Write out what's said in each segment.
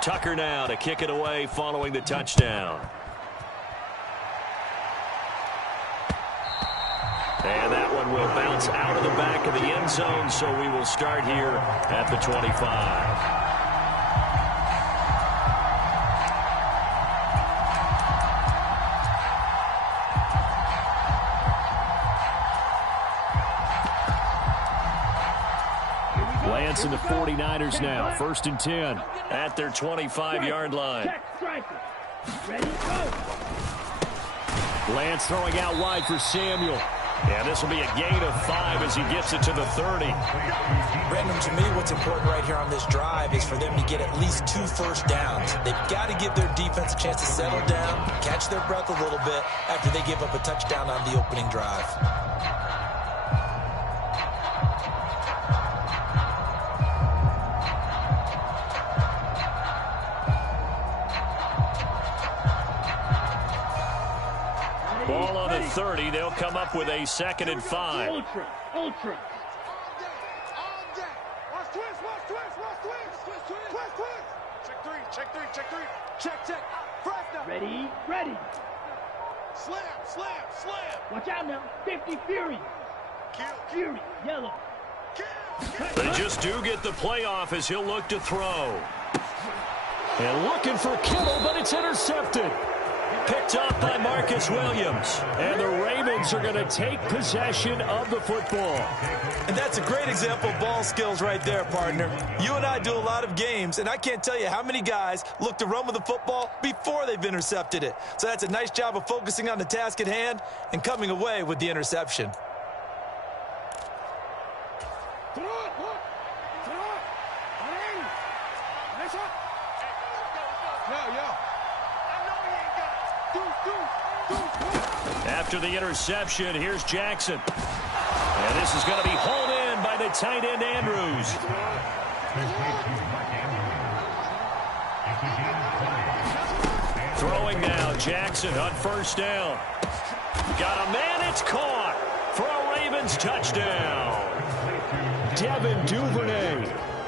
Tucker now to kick it away following the touchdown. And that one will bounce out of the back of the end zone, so we will start here at the 25. Lance and the 49ers now, 1st and 10 at their 25-yard line. Lance throwing out wide for Samuel. And this will be a gain of 5 as he gets it to the 30. Brandon, to me, what's important right here on this drive is for them to get at least 2 first downs. They've got to give their defense a chance to settle down, catch their breath a little bit after they give up a touchdown on the opening drive. Ball on the 30. They'll come up with a 2nd and 5. Ultra. All day. Watch twist. Check 3. Check. Fresno. Ready. Slam. Watch out now. 50 Fury. Fury. Yellow. They just do get the playoff as he'll look to throw. And looking for Kittle, but it's intercepted. Picked off by Marcus Williams. And the Ravens are going to take possession of the football. And that's a great example of ball skills right there, partner. You and I do a lot of games, and I can't tell you how many guys look to run with the football before they've intercepted it. So that's a nice job of focusing on the task at hand and coming away with the interception. After the interception, here's Jackson. And this is going to be hauled in by the tight end, Andrews. Throwing now, Jackson on 1st down. Got a man, it's caught for a Ravens touchdown. Devin Duvernay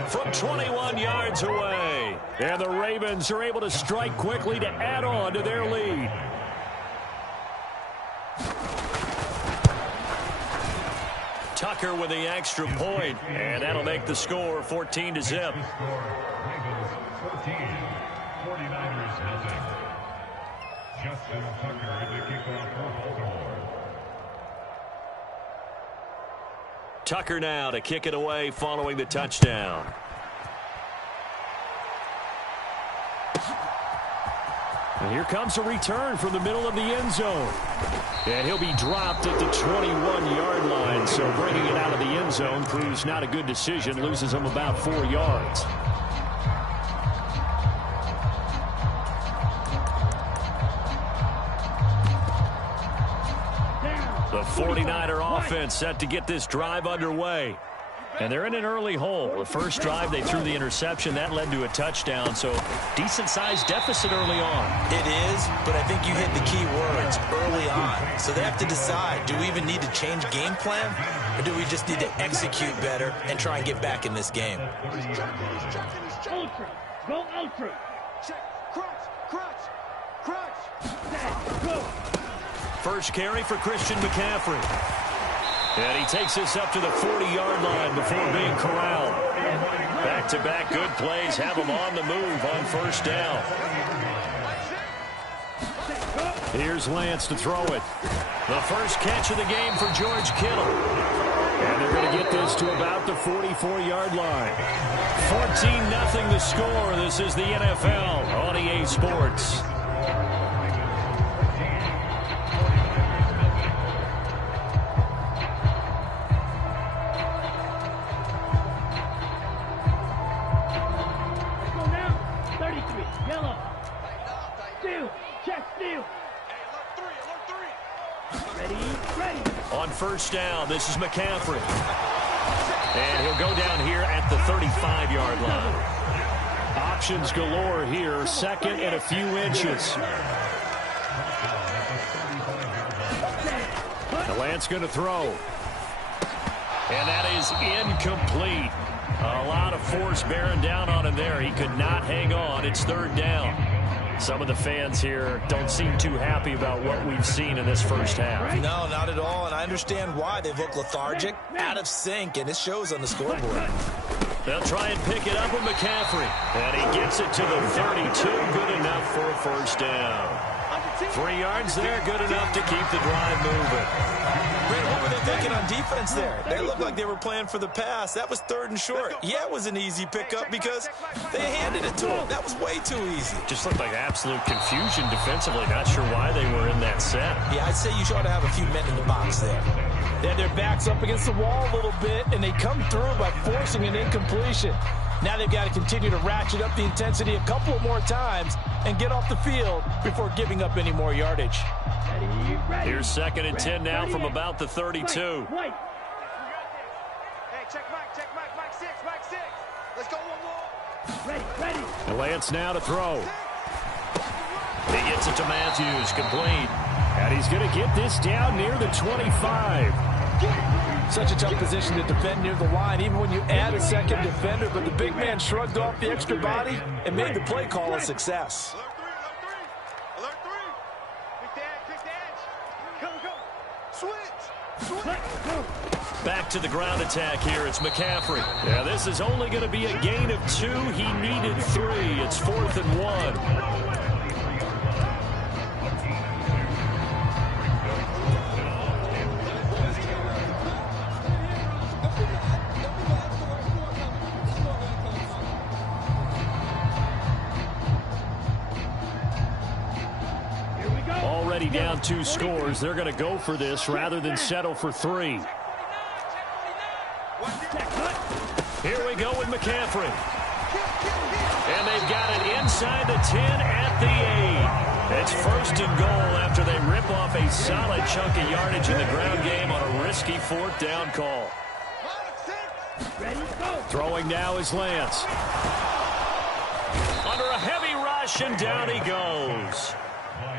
from 21 yards away. And the Ravens are able to strike quickly to add on to their lead. Tucker with the extra point, and that'll make the score 14-0. Tucker now to kick it away following the touchdown. And here comes a return from the middle of the end zone. And he'll be dropped at the 21-yard line. So bringing it out of the end zone proves not a good decision. Loses him about 4 yards. The 49er offense set to get this drive underway. And they're in an early hole. The first drive, they threw the interception. That led to a touchdown. So decent-sized deficit early on. It is, but I think you hit the key words, early on. So they have to decide, do we even need to change game plan? Or do we just need to execute better and try and get back in this game? Ultra. Go ultra. Check. Crunch. Go. First carry for Christian McCaffrey. And he takes this up to the 40-yard line before being corralled. Back-to-back good plays have him on the move on 1st down. Here's Lance to throw it. The first catch of the game for George Kittle. And they're going to get this to about the 44-yard line. 14-0 the score. This is the NFL on EA Sports. On 1st down, this is McCaffrey. And he'll go down here at the 35-yard line. Options galore here, 2nd and a few inches. The Lance going to throw. And that is incomplete. A lot of force bearing down on him there. He could not hang on. It's third down. Some of the fans here don't seem too happy about what we've seen in this first half. No, not at all, and I understand why. They've looked lethargic, out of sync, and it shows on the scoreboard. They'll try and pick it up with McCaffrey. And he gets it to the 32. Good enough for a first down. 3 yards there, good enough to keep the drive moving. Brandon, what were they thinking on defense there? They looked like they were playing for the pass. That was 3rd and short. Yeah, it was an easy pickup because they handed it to him. That was way too easy. Just looked like absolute confusion defensively. Not sure why they were in that set. Yeah, I'd say you ought to have a few men in the box there. They had their backs up against the wall a little bit, and they come through by forcing an incompletion. Now they've got to continue to ratchet up the intensity a couple more times and get off the field before giving up any more yardage. Here's 2nd and 10 now from about the 32. Hey, check Mike 6, Mike 6. Let's go one more. Ready. And Lance now to throw. He gets it to Matthews, complete. And he's going to get this down near the 25. Such a tough position to defend near the line, even when you add a second defender. But the big man shrugged off the extra body and made the play call a success. Alert 3. Quick the edge. Go. Switch. Back to the ground attack here. It's McCaffrey. Yeah, this is only going to be a gain of 2. He needed 3. It's 4th and 1. Already down 2 scores. They're going to go for this rather than settle for 3. Here we go with McCaffrey. And they've got it inside the 10 at the 8. It's 1st and goal after they rip off a solid chunk of yardage in the ground game on a risky 4th down call. Throwing now is Lance. Under a heavy rush, and down he goes.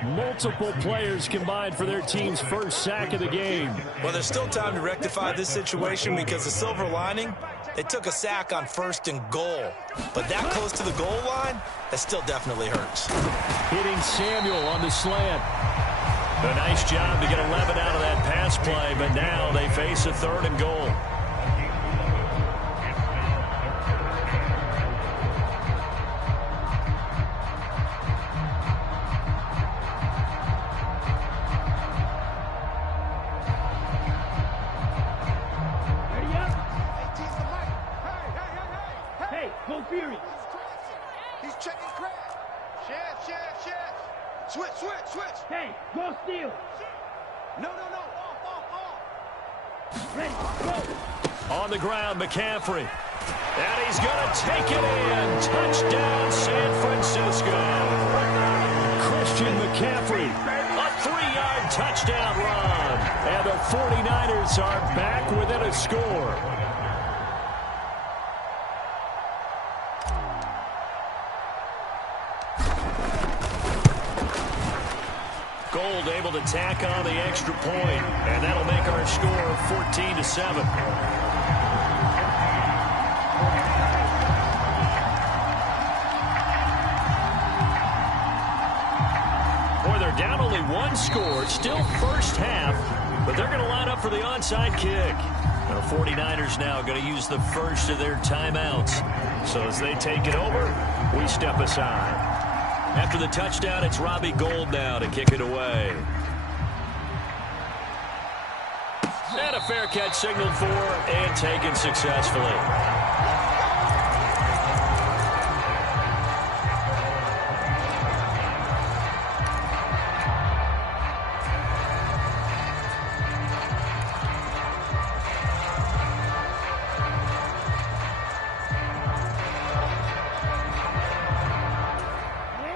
Multiple players combined for their team's first sack of the game. Well, there's still time to rectify this situation because the silver lining, they took a sack on 1st and goal. But that close to the goal line, that still definitely hurts. Hitting Samuel on the slant. A nice job to get 11 out of that pass play, but now they face a 3rd and goal. He's checking crack. Shift. Switch. Hey, go steal. No. Off. Ready, go. On the ground, McCaffrey. And he's going to take it in. Touchdown, San Francisco. Christian McCaffrey, a 3-yard touchdown run. And the 49ers are back within a score. Gold able to tack on the extra point, and that'll make our score 14-7. Boy, they're down only 1 score, still first half, but they're going to line up for the onside kick. The 49ers now going to use the first of their timeouts. So as they take it over, we step aside. After the touchdown, it's Robbie Gould now to kick it away. And a fair catch signaled for and taken successfully.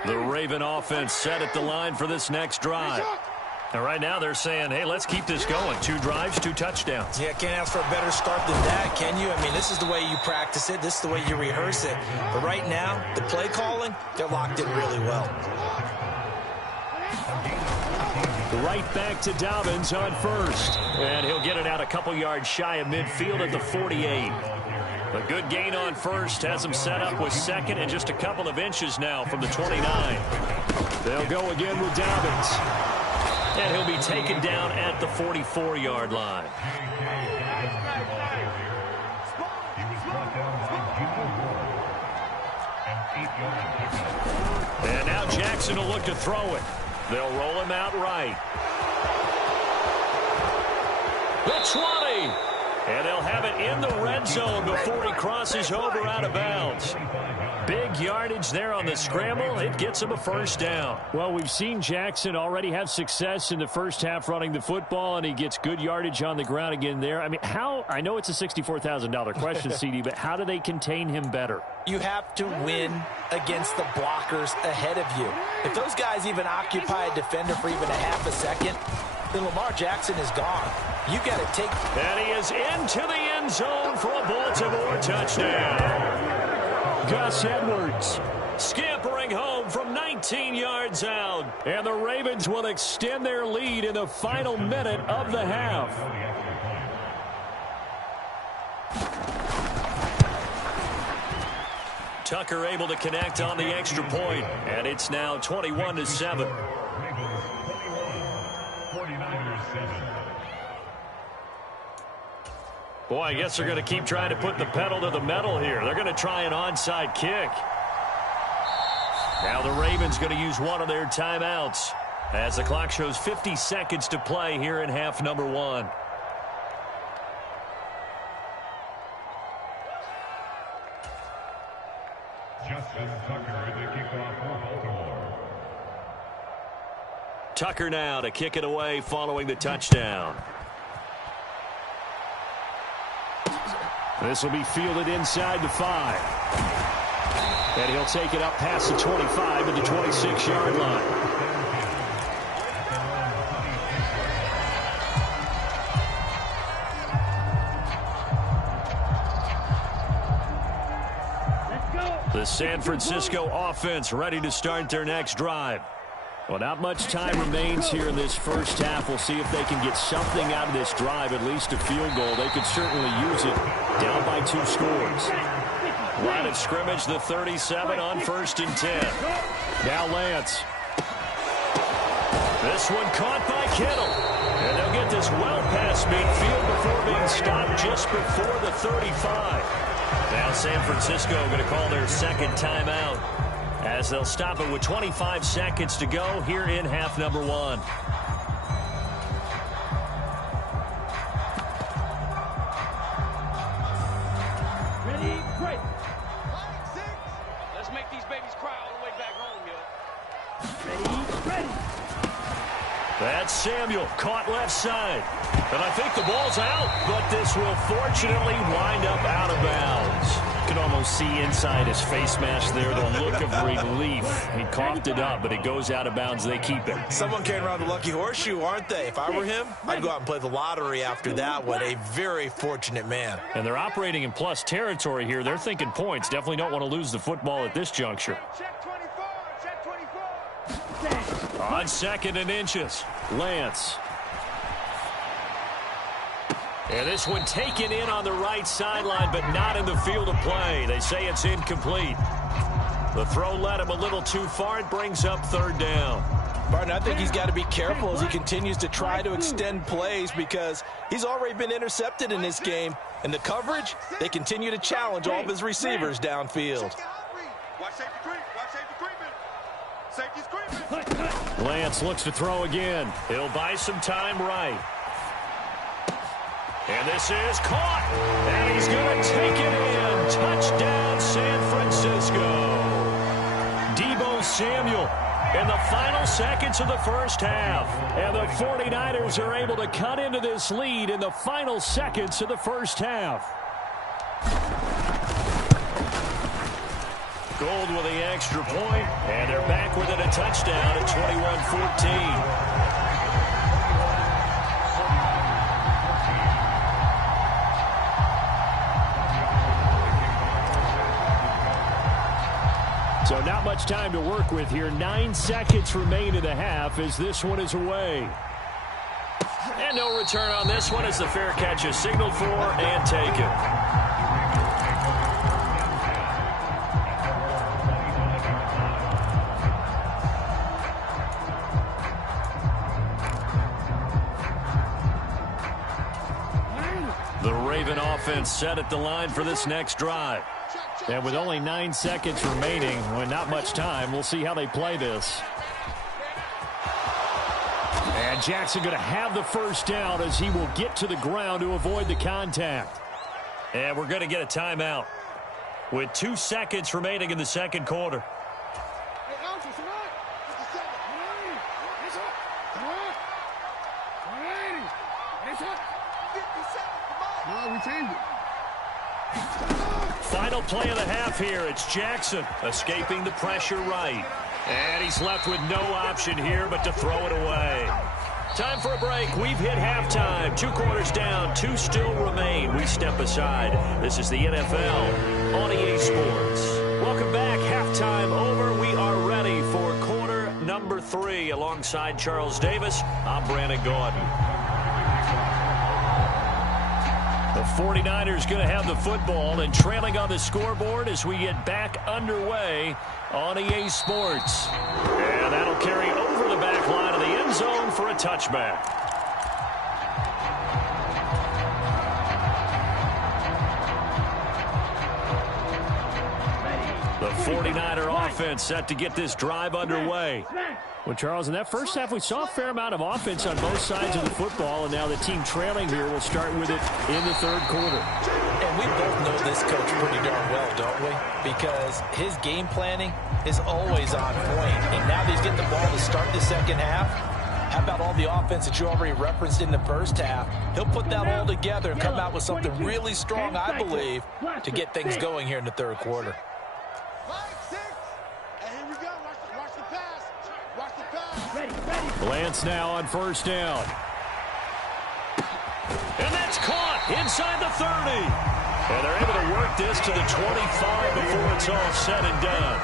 The Raven offense set at the line for this next drive. And right now they're saying, hey, let's keep this going. 2 drives, 2 touchdowns. Yeah, can't ask for a better start than that, can you? I mean, this is the way you practice it. This is the way you rehearse it. But right now, the play calling, they're locked in really well. Right back to Dobbins on first. And he'll get it out a couple yards shy of midfield at the 48. A good gain on first has him set up with second and just a couple of inches now from the 29. They'll go again with Dobbins. And he'll be taken down at the 44-yard line. And now Jackson will look to throw it. They'll roll him out right. The 20. And they'll have it in the red zone before he crosses over out of bounds. Big yardage there on the scramble. It gets him a first down. Well, we've seen Jackson already have success in the first half running the football, and he gets good yardage on the ground again there. I mean, I know it's a $64,000 question, CD, but how do they contain him better? You have to win against the blockers ahead of you. If those guys even occupy a defender for even a half a second, then Lamar Jackson is gone. You got to take. And he is into the end zone for a Baltimore touchdown. Gus Edwards scampering home from 19 yards out. And the Ravens will extend their lead in the final minute of the half. Tucker able to connect on the extra point, and it's now 21-7. Boy, I guess they're going to keep trying to put the pedal to the metal here. They're going to try an onside kick. Now the Ravens going to use one of their timeouts as the clock shows 50 seconds to play here in half number one. Tucker now to kick it away following the touchdown. This will be fielded inside the 5. And he'll take it up past the 25 to the 26-yard line. The San Francisco offense ready to start their next drive. Well, not much time remains here in this first half. We'll see if they can get something out of this drive, at least a field goal. They could certainly use it, down by 2 scores. Line of scrimmage, the 37 on 1st and 10. Now Lance. This one caught by Kittle. And they'll get this well past midfield before being stopped just before the 35. Now San Francisco going to call their second timeout, as they'll stop it with 25 seconds to go here in half number one. Ready, break. Let's make these babies cry all the way back home, yo. Ready. That's Samuel, caught left side. And I think the ball's out, but this will fortunately wind up out of bounds. You can almost see inside his face mask there the look of relief. He coughed it up, but it goes out of bounds. They keep it. Someone came around the lucky horseshoe, aren't they? If I were him, I'd go out and play the lottery after that one. A very fortunate man. And they're operating in plus territory here. They're thinking points. Definitely don't want to lose the football at this juncture. Check 24, check 24. On 2nd and inches, Lance. And this one taken in on the right sideline, but not in the field of play. They say it's incomplete. The throw led him a little too far. It brings up 3rd down. Martin, I think he's got to be careful as he continues to try to extend plays, because he's already been intercepted in this game. And the coverage, they continue to challenge all of his receivers downfield. Watch safety creep. Watch safety creeping. Safety's creeping. Lance looks to throw again. He'll buy some time right. And this is caught. And he's going to take it in. Touchdown, San Francisco. Deebo Samuel in the final seconds of the first half. And the 49ers are able to cut into this lead in the final seconds of the first half. Gold with the extra point, and they're back within a touchdown at 21-14. So not much time to work with here. 9 seconds remain in the half as this one is away. And no return on this one as the fair catch is signaled for and taken. The Raven offense set at the line for this next drive. And with only 9 seconds remaining, well, not much time, we'll see how they play this. And Jackson going to have the first down as he will get to the ground to avoid the contact. And we're going to get a timeout with 2 seconds remaining in the second quarter. Final play of the half here. It's Jackson escaping the pressure right. And he's left with no option here but to throw it away. Time for a break. We've hit halftime. 2 quarters down. 2 still remain. We step aside. This is the NFL on EA Sports. Welcome back. Halftime over. We are ready for quarter number 3. Alongside Charles Davis, I'm Brandon Gordon. The 49ers going to have the football and trailing on the scoreboard as we get back underway on EA Sports. And that'll carry over the back line of the end zone for a touchback. The 49er offense set to get this drive underway. Well, Charles, in that first half, we saw a fair amount of offense on both sides of the football, and now the team trailing here will start with it in the third quarter. And we both know this coach pretty darn well, don't we? Because his game planning is always on point. And now that he's getting the ball to start the second half, how about all the offense that you already referenced in the first half? He'll put that all together and come out with something really strong, I believe, to get things going here in the third quarter. Lance now on first down. And that's caught inside the 30. And they're able to work this to the 25 before it's all said and done.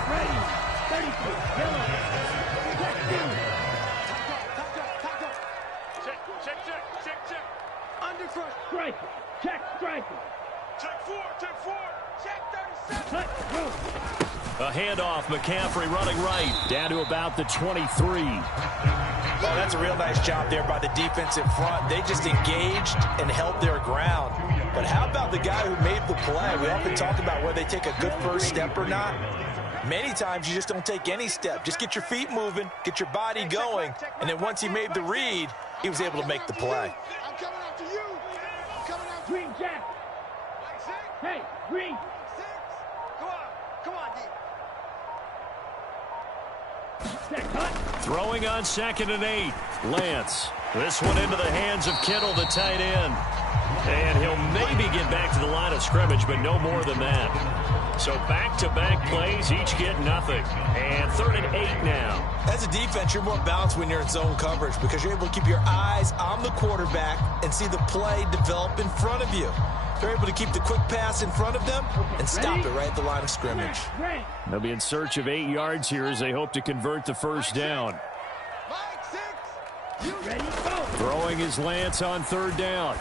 Check. Undercrush. Striker. Check striker. Check 4. Check 37. A handoff, McCaffrey running right, down to about the 23. Oh, that's a real nice job there by the defensive front. They just engaged and held their ground. But how about the guy who made the play? We often talk about whether they take a good first step or not. Many times you just don't take any step. Just get your feet moving, get your body going, and then once he made the read, he was able to make the play. I'm coming after you. Green Jack. Hey, Green. Come on, D. Throwing on 2nd and 8. Lance. This one into the hands of Kittle, the tight end. And he'll maybe get back to the line of scrimmage, but no more than that. So back-to-back plays, each get nothing. And 3rd and 8 now. As a defense, you're more balanced when you're in zone coverage because you're able to keep your eyes on the quarterback and see the play develop in front of you. They're able to keep the quick pass in front of them and stop it right at the line of scrimmage. They'll be in search of 8 yards here as they hope to convert the first down. Throwing is Lance on 3rd down.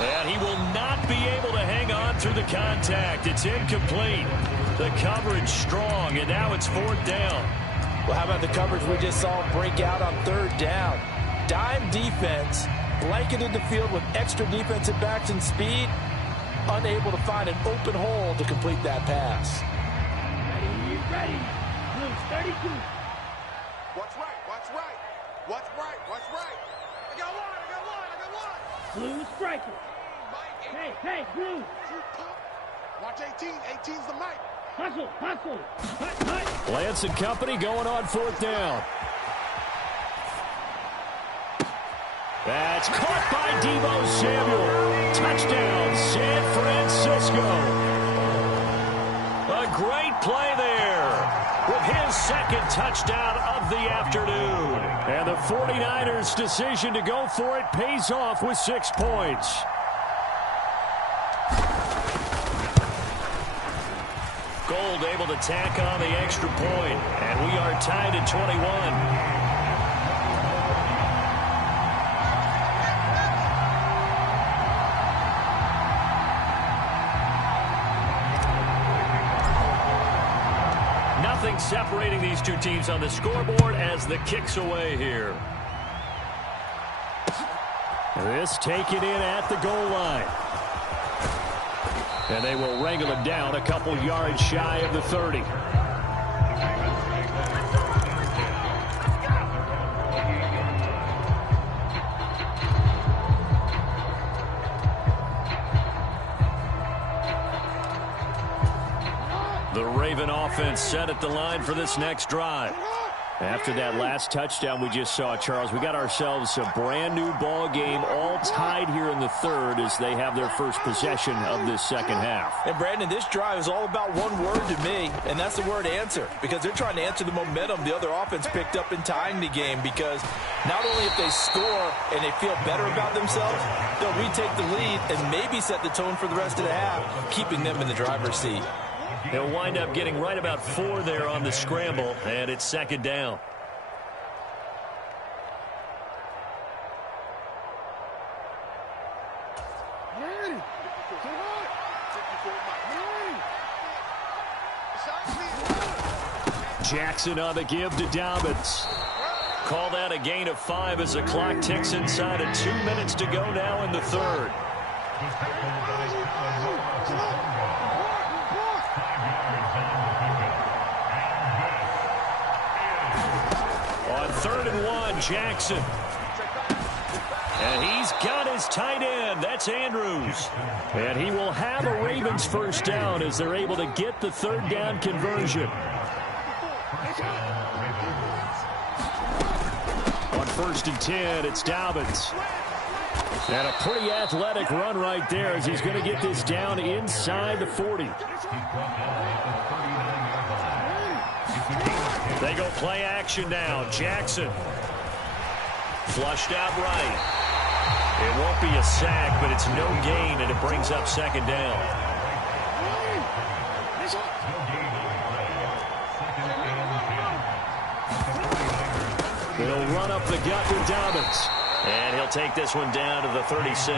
And he will not be able to hang on through the contact. It's incomplete. The coverage strong, and now it's 4th down. Well, how about the coverage we just saw break out on 3rd down? Dime defense, blanketed the field with extra defensive backs and speed, unable to find an open hole to complete that pass. Ready. Blues 32. What's right? I got one. Blue striker. Hey, Blue. Watch 18. 18's the mic. Hustle. Hut. Lance and company going on 4th down. That's caught by Deebo Samuel. Touchdown, San Francisco. A great play there with his 2nd touchdown of the afternoon. And the 49ers' decision to go for it pays off with 6 points. Gold able to tack on the extra point, and we are tied at 21. Nothing separating these two teams on the scoreboard as the kick's away here. This taken in at the goal line. And they will wrangle it down a couple yards shy of the 30. The Raven offense set at the line for this next drive. After that last touchdown we just saw, Charles, we got ourselves a brand new ball game, all tied here in the third as they have their first possession of this second half. And Brandon, this drive is all about one word to me, and that's the word answer, because they're trying to answer the momentum the other offense picked up in tying the game, because not only if they score and they feel better about themselves, they'll retake the lead and maybe set the tone for the rest of the half, keeping them in the driver's seat. He'll wind up getting right about 4 there on the scramble, and it's second down. Jackson on the give to Dobbins. Call that a gain of 5 as the clock ticks inside of 2 minutes to go now in the third. On 3rd and 1, Jackson. And he's got his tight end. That's Andrews. And he will have a Ravens first down as they're able to get the third down conversion. On 1st and 10, it's Dobbins. And a pretty athletic run right there as he's going to get this down inside the 40. They go play action now. Jackson. Flushed out right. It won't be a sack, but it's no gain, and it brings up second down. They'll run up the gut with Dobbins. And he'll take this one down to the 36.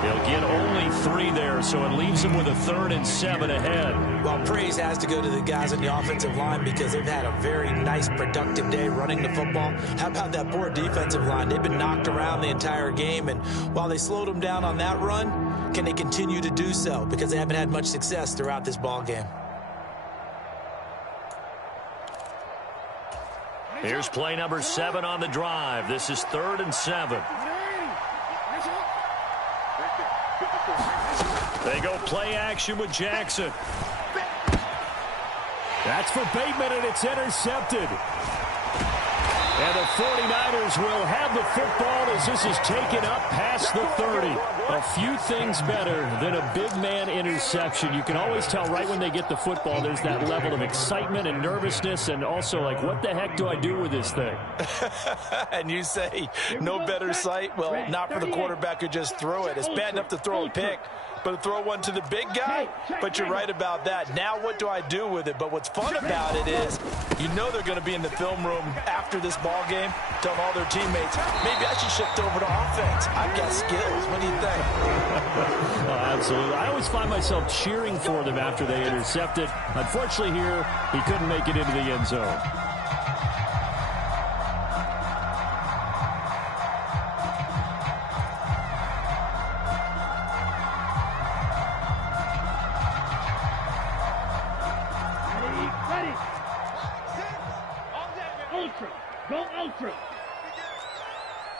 He'll get only 3 there, so it leaves him with a 3rd and 7 ahead. Well, praise has to go to the guys on the offensive line because they've had a very nice, productive day running the football. How about that poor defensive line? They've been knocked around the entire game, and while they slowed them down on that run, can they continue to do so? Because they haven't had much success throughout this ball game. Here's play number 7 on the drive. This is 3rd and 7. They go play action with Jackson. That's for Bateman, and it's intercepted. And the 49ers will have the football as this is taken up past the 30. A few things better than a big man interception. You can always tell right when they get the football, there's that level of excitement and nervousness, and also like, what the heck do I do with this thing? And you say, no better sight? Well, not for the quarterback who just threw it. It's bad enough to throw a pick, but to throw one to the big guy? But you're right about that. Now what do I do with it? But what's fun about it is, you know they're going to be in the film room after this ball game, telling all their teammates, maybe I should shift over to offense. I've got skills. What do you think? Oh, absolutely. I always find myself cheering for them after they intercept it. Unfortunately here, he couldn't make it into the end zone. Ultra. Go ultra.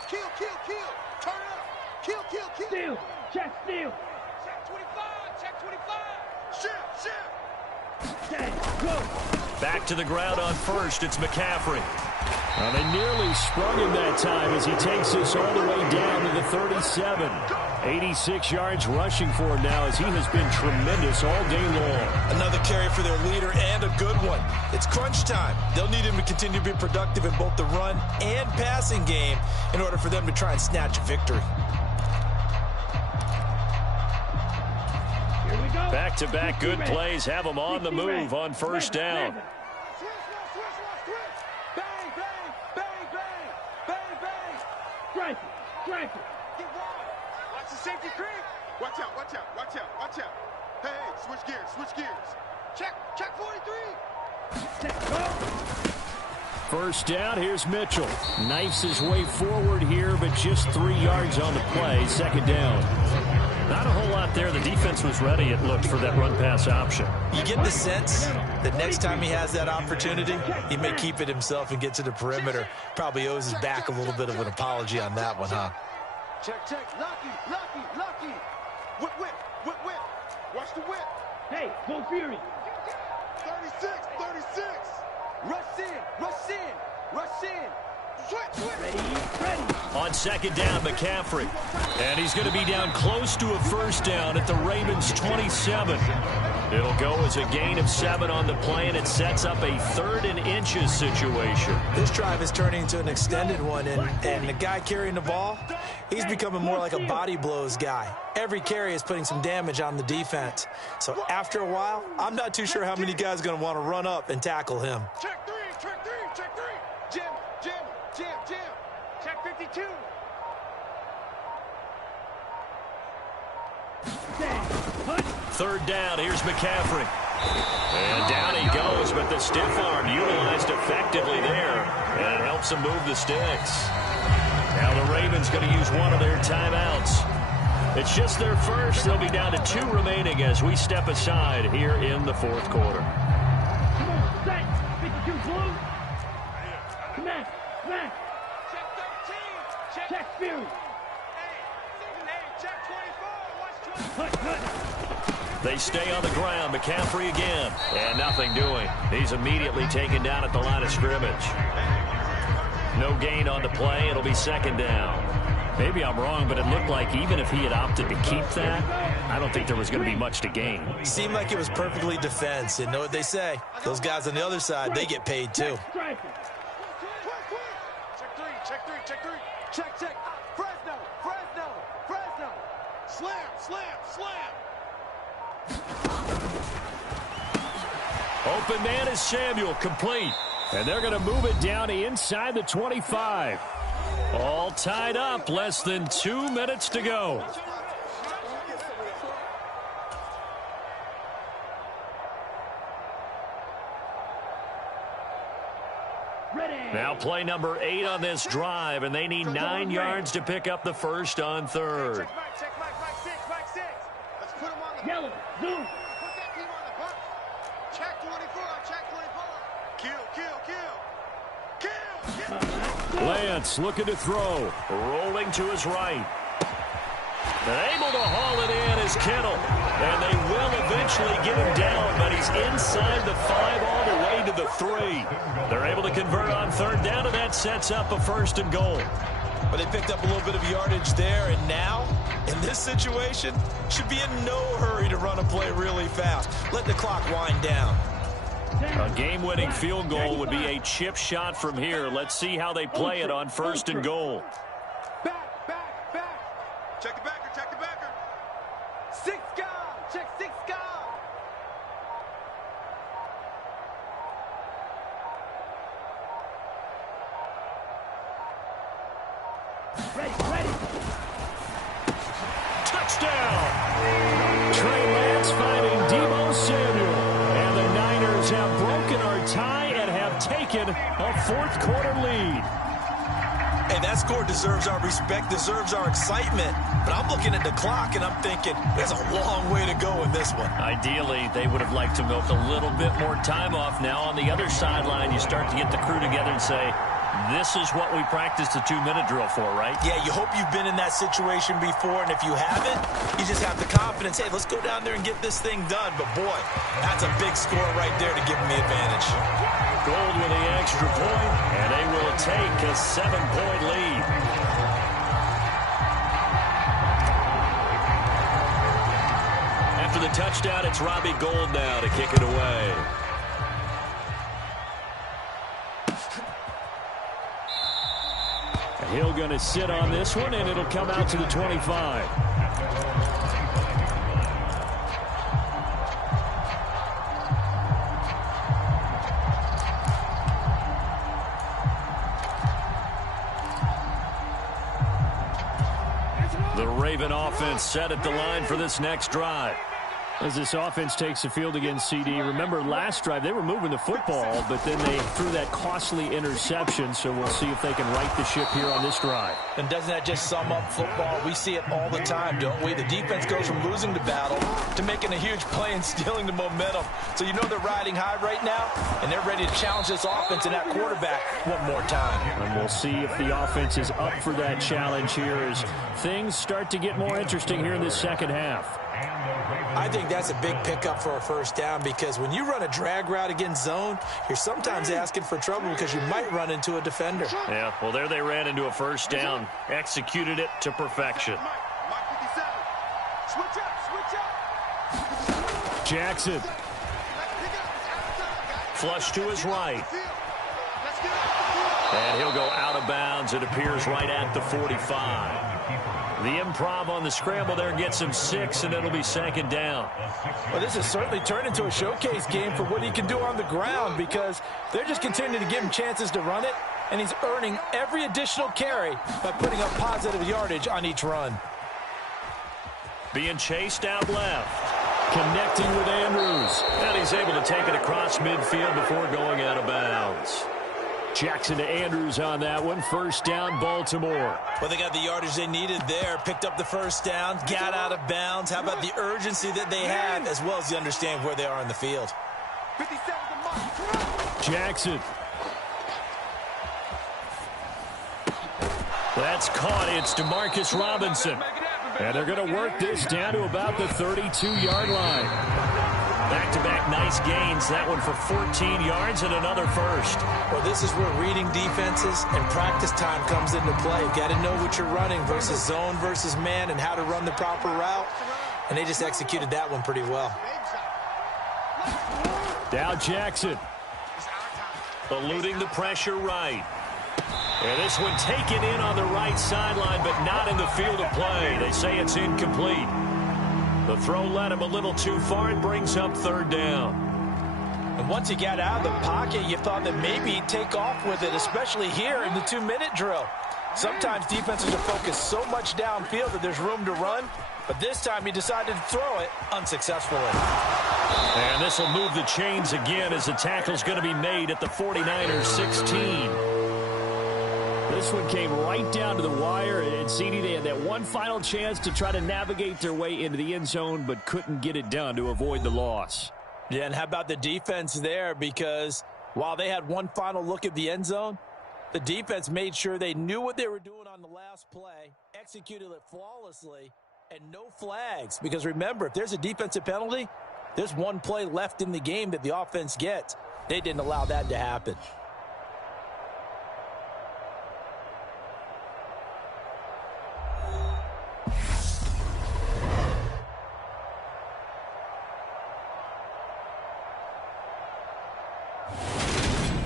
Kill, kill, kill. Turn up. Kill, kill, kill. Steal. Check steal. Check 25. Check 25. Shift, shift. Check. Go. Back to the ground on 1st. It's McCaffrey. Well, they nearly sprung him that time as he takes this all the way down to the 37. 86 yards rushing for him now as he has been tremendous all day long. Another carry for their leader and a good one. It's crunch time. They'll need him to continue to be productive in both the run and passing game in order for them to try and snatch a victory. Here we Back-to-back good plays have them on the move on first down. Bang, bang, bang, bang, bang, bang. Strike it, strike it. Get wide. Watch the safety creep. Watch out, watch out, watch out, watch out. Hey, switch gears, switch gears. Check 43. First down, here's Mitchell. Knifes his way forward here, but just 3 yards on the play. Second down. Not a whole lot there. The defense was ready, it looked, for that run-pass option. You get the sense that next time he has that opportunity, he may keep it himself and get to the perimeter. Probably owes his back a little bit of an apology on that one, huh? Check. Lucky. Whip. Watch the whip. Hey, go Fury. 36. Rush in. Switch. Ready. On second down, McCaffrey. And he's going to be down close to a first down at the Ravens' 27. It'll go as a gain of 7 on the play, and it sets up a 3rd and inches situation. This drive is turning into an extended one, and the guy carrying the ball, he's becoming more like a body blows guy. Every carry is putting some damage on the defense. So after a while, I'm not too sure how many guys are going to want to run up and tackle him. Check three. Jim. Check 52. Third down, here's McCaffrey. And down he goes, but the stiff arm utilized effectively there, and it helps him move the sticks. Now the Ravens going to use one of their timeouts. It's just their first. They'll be down to 2 remaining as we step aside here in the 4th quarter. Come on, set. 52 blue. Smack. Check 13. Check Fury. Hey, check 24. Watch 20. Cut. They stay on the ground. McCaffrey again. And nothing doing. He's immediately taken down at the line of scrimmage. No gain on the play. It'll be second down. Maybe I'm wrong, but it looked like even if he had opted to keep that, I don't think there was going to be much to gain. Seemed like it was perfectly defense. And know what they say? Those guys on the other side, they get paid too. Strike it. Check 3. Check. Fresno. Slam. Open man is Samuel, complete. And they're going to move it down inside the 25. All tied up, less than 2 minutes to go. Now play number 8 on this drive, and they need 9 yards to pick up the first on 3rd. Check Mike 6. Let's put him on the Yellow. Zoom. Put that team on the bus. Check 24. Lance looking to throw. Rolling to his right. And able to haul it in is Kittle. And they will eventually get him down, but he's inside the 5 all the way to the 3. They're able to convert on 3rd down, and that sets up a 1st and goal. But they picked up a little bit of yardage there, and now, in this situation, should be in no hurry to run a play really fast. Let the clock wind down. A game-winning field goal would be a chip shot from here. Let's see how they play it on 1st and goal. Back. Check the backer. 6 guard. Check 6 guard. Ready. Touchdown! Trey Lance finding Deebo Samuel. And the Niners have broken our tie and have taken a 4th quarter lead. Hey, that score deserves our respect, deserves our excitement. But I'm looking at the clock, and I'm thinking, there's a long way to go in this one. Ideally, they would have liked to milk a little bit more time off. Now, on the other sideline, you start to get the crew together and say, this is what we practiced the 2-minute drill for, right? Yeah, you hope you've been in that situation before, and if you haven't, you just have the confidence, hey, let's go down there and get this thing done. But, boy, that's a big score right there to give them the advantage. Gold with the extra point, and they will take a 7-point lead. After the touchdown, it's Robbie Gould now to kick it away. Hill going to sit on this one, and it'll come out to the 25. The Raven offense set at the line for this next drive. As this offense takes the field against CD, remember last drive they were moving the football, but then they threw that costly interception, so we'll see if they can right the ship here on this drive. And doesn't that just sum up football? We see it all the time, don't we? The defense goes from losing the battle to making a huge play and stealing the momentum. So you know they're riding high right now, and they're ready to challenge this offense and that quarterback one more time. And we'll see if the offense is up for that challenge here as things start to get more interesting here in this second half. I think that's a big pickup for a first down because when you run a drag route against zone, you're sometimes asking for trouble because you might run into a defender. Yeah, well, there they ran into a first down. Executed it to perfection. Jackson. Flush to his right. And he'll go out of bounds. It appears right at the 45. The improv on the scramble there gets him 6, and it'll be second down. Well, this has certainly turned into a showcase game for what he can do on the ground because they're just continuing to give him chances to run it, and he's earning every additional carry by putting up positive yardage on each run. Being chased out left. Connecting with Andrews. And he's able to take it across midfield before going out of bounds. Jackson to Andrews on that one. First down, Baltimore. Well, they got the yardage they needed there. Picked up the first down, got out of bounds. How about the urgency that they have, as well as the understanding where they are in the field. Jackson. That's caught. It's DeMarcus Robinson. And they're going to work this down to about the 32-yard line. Back-to-back nice gains. That one for 14 yards and another first. Well, this is where reading defenses and practice time comes into play. You've got to know what you're running versus zone versus man and how to run the proper route. And they just executed that one pretty well. Dow Jackson. Eluding the pressure right. And this one taken in on the right sideline, but not in the field of play. They say it's incomplete. The throw led him a little too far and brings up third down. And once he got out of the pocket, you thought that maybe he'd take off with it, especially here in the 2-minute drill. Sometimes defenses are focused so much downfield that there's room to run, but this time he decided to throw it unsuccessfully. And this will move the chains again as the tackle's going to be made at the 49ers 16. This one came right down to the wire, and CD, they had that one final chance to try to navigate their way into the end zone, but couldn't get it done to avoid the loss. Yeah, and how about the defense there? Because while they had one final look at the end zone, the defense made sure they knew what they were doing on the last play, executed it flawlessly, and no flags. Because remember, if there's a defensive penalty, there's one play left in the game that the offense gets. They didn't allow that to happen.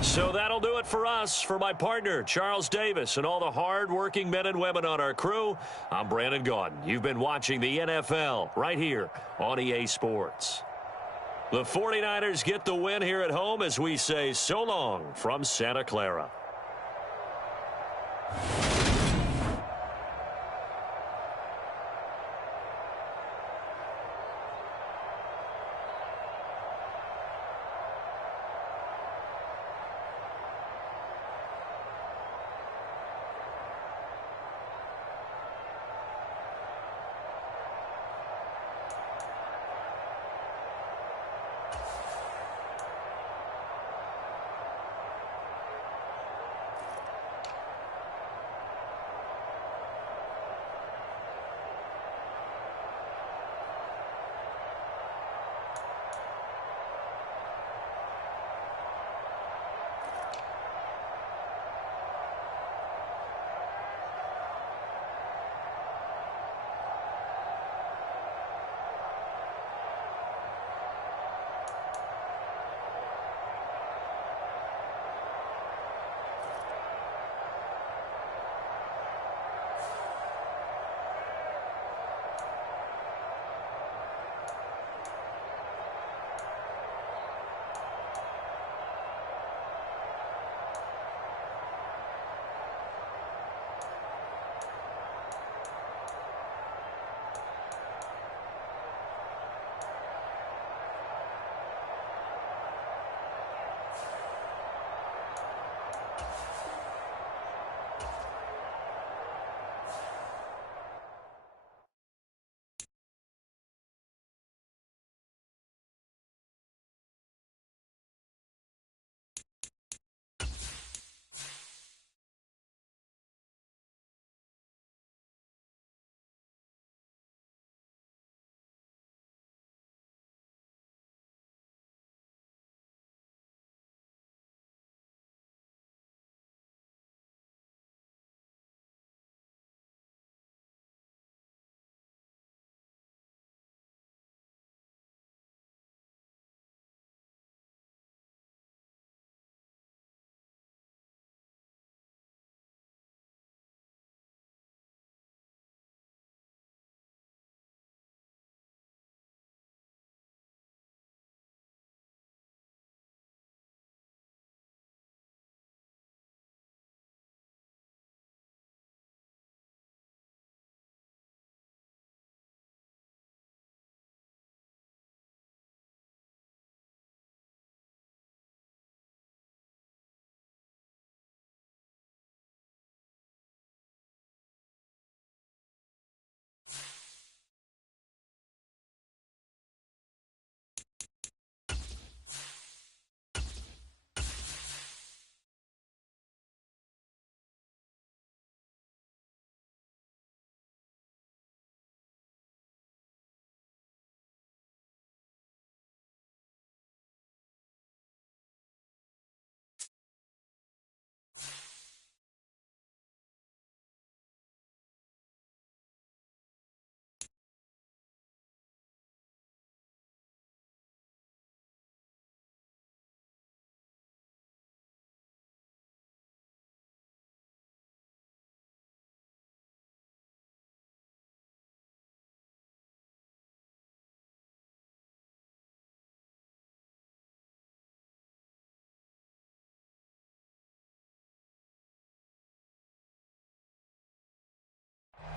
So that'll do it for us. For my partner, Charles Davis, and all the hard-working men and women on our crew, I'm Brandon Gaudin. You've been watching the NFL right here on EA Sports. The 49ers get the win here at home as we say so long from Santa Clara.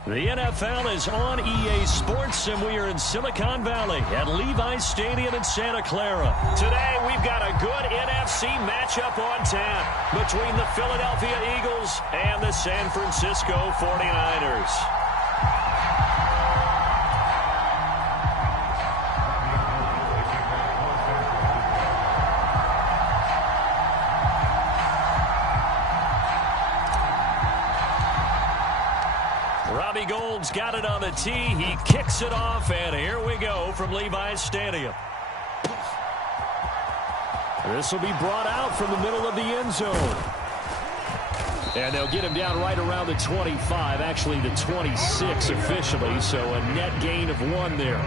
The NFL is on EA Sports, and we are in Silicon Valley at Levi's Stadium in Santa Clara. Today, we've got a good NFC matchup on tap between the Philadelphia Eagles and the San Francisco 49ers. Robbie Gould's got it on the tee. He kicks it off, and here we go from Levi's Stadium. This will be brought out from the middle of the end zone. And they'll get him down right around the 25, actually the 26 officially, so a net gain of 1 there.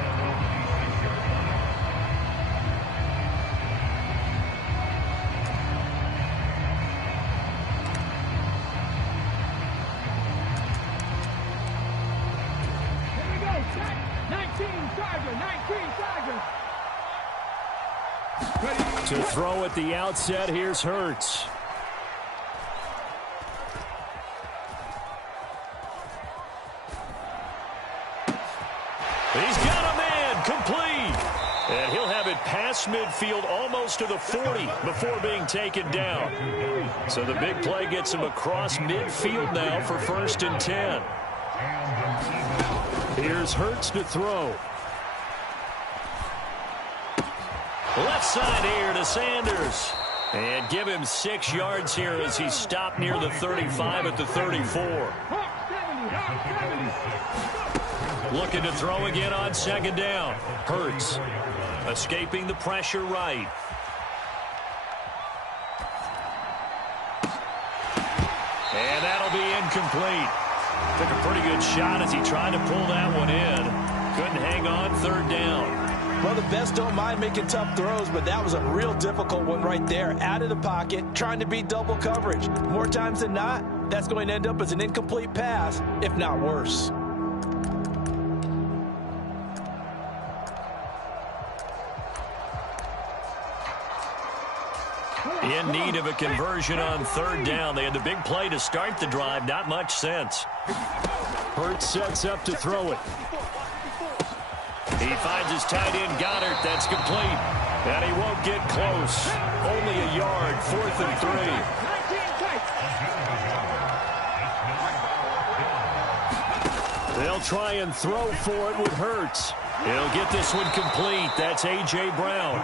To throw at the outset, here's Hurts. He's got a man, complete. And he'll have it past midfield almost to the 40 before being taken down. So the big play gets him across midfield now for 1st and 10. Here's Hurts to throw. Left side here to Sanders. And give him 6 yards here as he stopped near the 35 at the 34. Looking to throw again on 2nd down. Hurts escaping the pressure right. And that'll be incomplete. Took a pretty good shot as he tried to pull that one in. Couldn't hang on 3rd down. Well, the best don't mind making tough throws, but that was a real difficult one right there. Out of the pocket, trying to beat double coverage. More times than not, that's going to end up as an incomplete pass, if not worse. In need of a conversion on 3rd down. They had the big play to start the drive. Not much sense. Hurts sets up to throw it. He finds his tight end, Goddard. That's complete. And he won't get close. Only a yard, 4th and 3. They'll try and throw for it with Hurts. He'll get this one complete. That's A.J. Brown.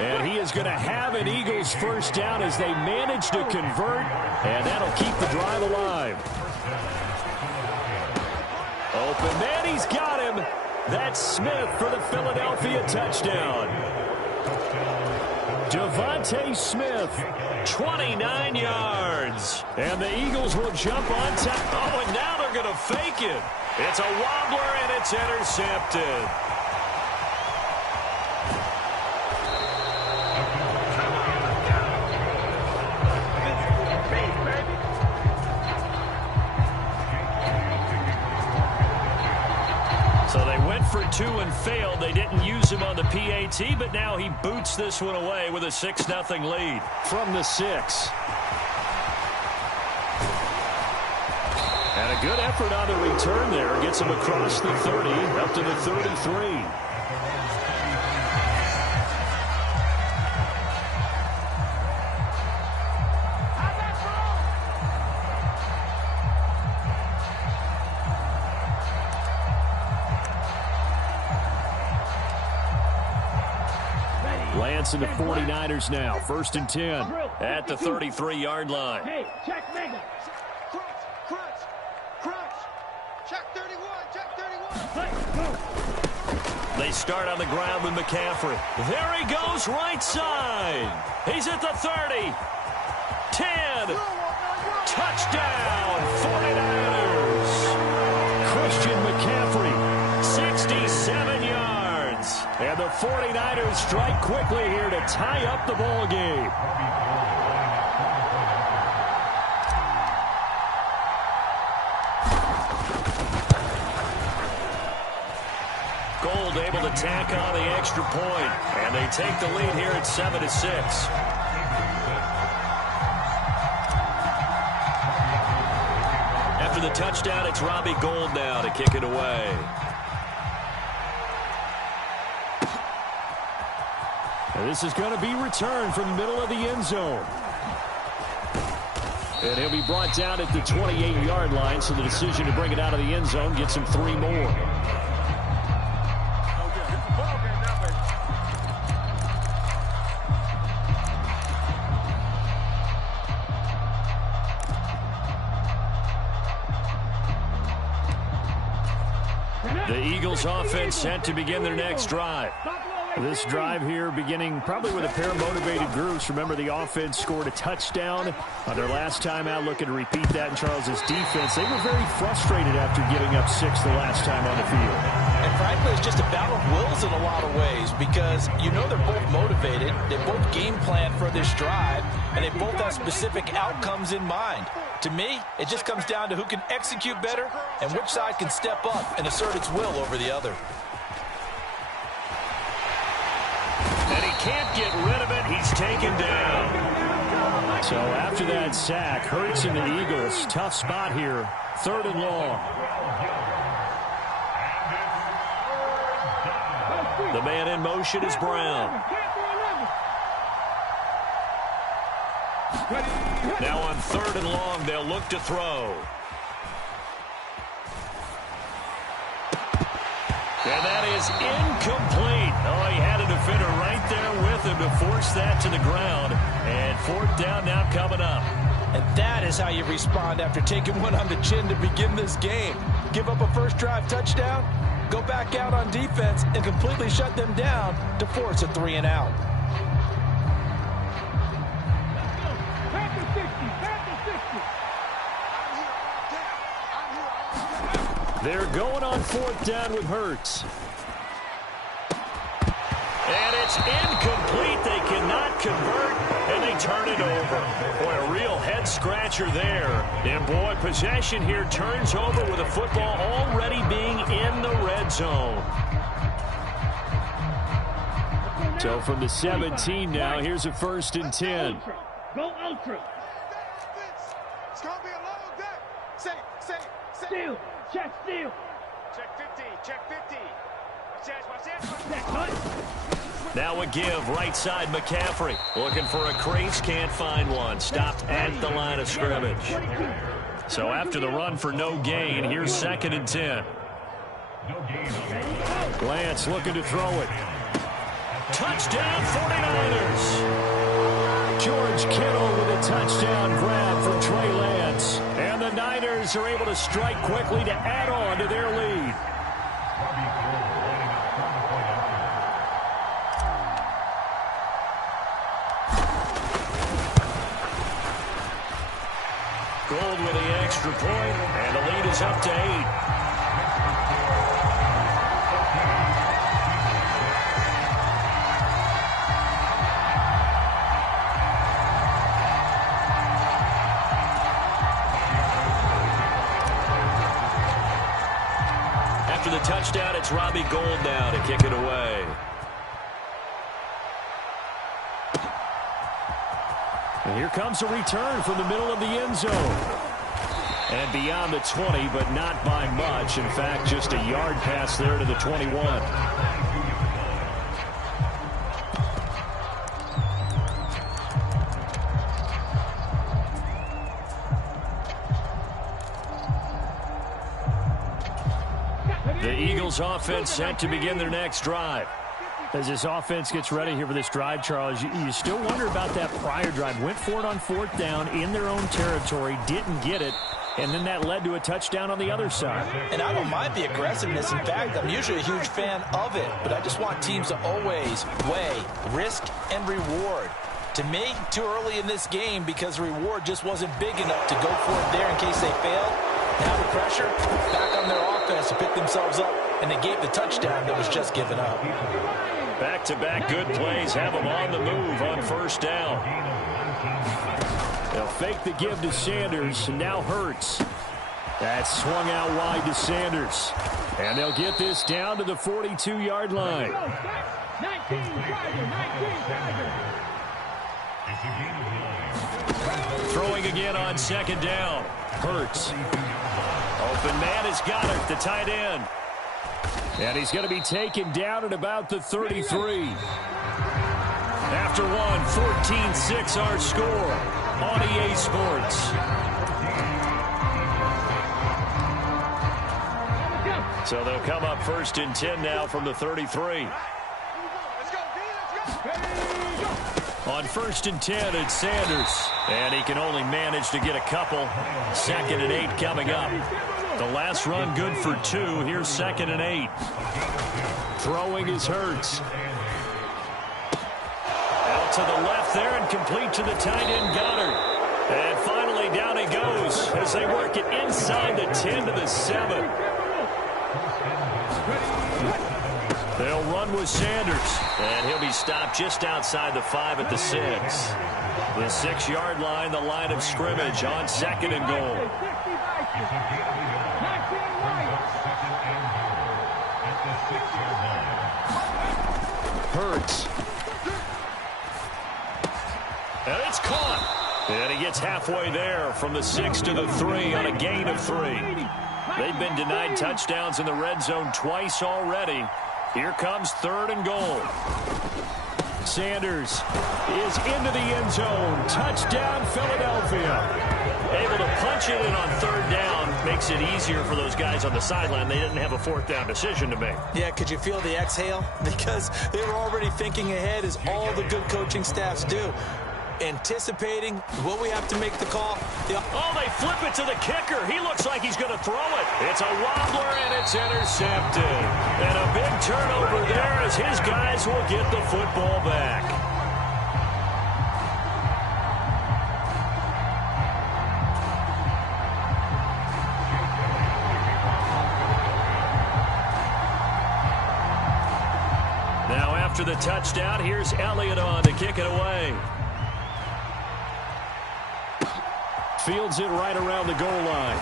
And he is going to have an Eagles 1st down as they manage to convert. And that'll keep the drive alive. Open man, he's got him. That's Smith for the Philadelphia touchdown. Devontae Smith, 29 yards. And the Eagles will jump on top. Oh, and now they're going to fake it. It's a wobbler, and it's intercepted. So they went for 2 and failed. They didn't use him on the PAT, but now he boots this one away with a 6-0 lead from the 6. And a good effort on the return there. Gets him across the 30, up to the 33. Lancing the 49ers now. 1st and 10 at the 33-yard line. Hey, check Megan. Check 31, check 31. They start on the ground with McCaffrey. There he goes, right side. He's at the 30. 10. Touchdown, 49ers. Christian McCaffrey, 67 yards. And the 49ers strike quickly here to tie up the ball game. Gold able to tack on the extra point, and they take the lead here at 7-6. After the touchdown, it's Robbie Gould now to kick it away. And this is going to be returned from the middle of the end zone. And he'll be brought down at the 28-yard line, so the decision to bring it out of the end zone gets him 3 more. The Eagles offense set to begin their next drive. This drive here beginning probably with a pair of motivated groups. Remember, the offense scored a touchdown on their last time out. Looking to repeat that in Charles's defense. They were very frustrated after giving up 6 the last time on the field. And frankly, it's just a battle of wills in a lot of ways because you know they're both motivated. They both game plan for this drive, and they both have specific outcomes in mind. To me, it just comes down to who can execute better and which side can step up and assert its will over the other. And he can't get rid of it. He's taken down. So after that sack, Hurts and the Eagles, tough spot here. 3rd and long. The man in motion is Brown. Now on 3rd and long, they'll look to throw. And that is incomplete. Oh, he had a defender right there with him to force that to the ground. And 4th down now coming up. And that is how you respond after taking one on the chin to begin this game. Give up a first drive touchdown, go back out on defense, and completely shut them down to force a 3 and out. They're going on 4th down with Hurts. And it's incomplete. They cannot convert, and they turn it over. Boy, a real head-scratcher there. And, boy, possession here turns over with a football already being in the red zone. So from the 17 now, here's a 1st and 10. Go ultra. It's going to be a long day. Say. Steal. Check steal. Check 50. Check 50. Watch out. Now a give, right side McCaffrey. Looking for a crease, can't find one. Stopped at the line of scrimmage. So after the run for no gain, here's 2nd and 10. Lance looking to throw it. Touchdown 49ers. George Kittle with a touchdown grab for Trey Lance. And the Niners are able to strike quickly to add on to their lead. Gould with the extra point, and the lead is up to 8. After the touchdown, it's Robbie Gould now to kick it away. And here comes a return from the middle of the end zone. And beyond the 20, but not by much. In fact, just a yard pass there to the 21. The Eagles offense set to begin their next drive. As this offense gets ready here for this drive, Charles, you still wonder about that prior drive. Went for it on 4th down in their own territory, didn't get it, and then that led to a touchdown on the other side. And I don't mind the aggressiveness. In fact, I'm usually a huge fan of it, but I just want teams to always weigh risk and reward. To me, too early in this game because the reward just wasn't big enough to go for it there in case they failed. Now the pressure back on their offense to pick themselves up, and they gave the touchdown that was just given up. Back-to-back good plays have them on the move on 1st down. They'll fake the give to Sanders, and now Hurts. That's swung out wide to Sanders. And they'll get this down to the 42-yard line. 19, Throwing again on 2nd down. Hurts. Open man has got it, the tight end. And he's going to be taken down at about the 33. After one, 14-6 our score on EA Sports. So they'll come up 1st and 10 now from the 33. On 1st and 10, it's Sanders. And he can only manage to get a couple. 2nd and 8 coming up. The last run good for 2. Here's 2nd and 8. Throwing is Hurts. Out to the left there and complete to the tight end Goddard. And finally down he goes as they work it inside the 10 to the 7. They'll run with Sanders. And he'll be stopped just outside the 5 at the 6. The 6-yard line, the line of scrimmage on 2nd and goal. Hurts. And it's caught. And he gets halfway there from the 6 to the 3 on a gain of 3. They've been denied touchdowns in the red zone twice already. Here comes 3rd and goal. Sanders is into the end zone. Touchdown, Philadelphia. Able to punch it in on 3rd down. Makes it easier for those guys on the sideline. They didn't have a 4th down decision to make. Yeah, could you feel the exhale? Because they were already thinking ahead, as all the good coaching staffs do. Anticipating, will we have to make the call? Oh, they flip it to the kicker. He looks like he's going to throw it. It's a wobbler, and it's intercepted. And a big turnover there as his guys will get the football back. Now after the touchdown, here's Elliott on to kick it away. Fields it right around the goal line.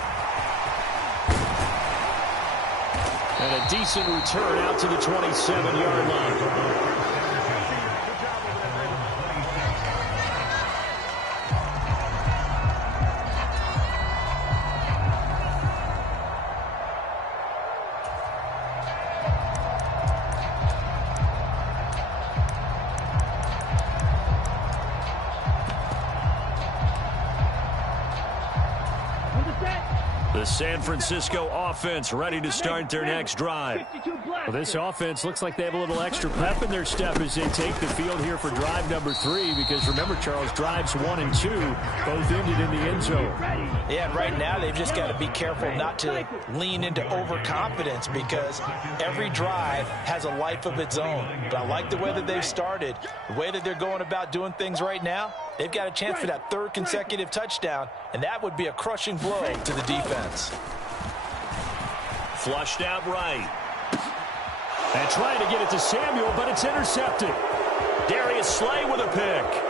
And a decent return out to the 27-yard line. The San Francisco offense ready to start their next drive. Well, this offense looks like they have a little extra pep in their step as they take the field here for drive number 3, because remember, Charles, drives 1 and 2 both ended in the end zone. Yeah, right now they've just got to be careful not to lean into overconfidence, because every drive has a life of its own. But I like the way that they've started, the way that they're going about doing things right now. They've got a chance for that 3rd consecutive touchdown, and that would be a crushing blow to the defense. Flushed out right. And trying to get it to Samuel, but it's intercepted. Darius Slay with a pick.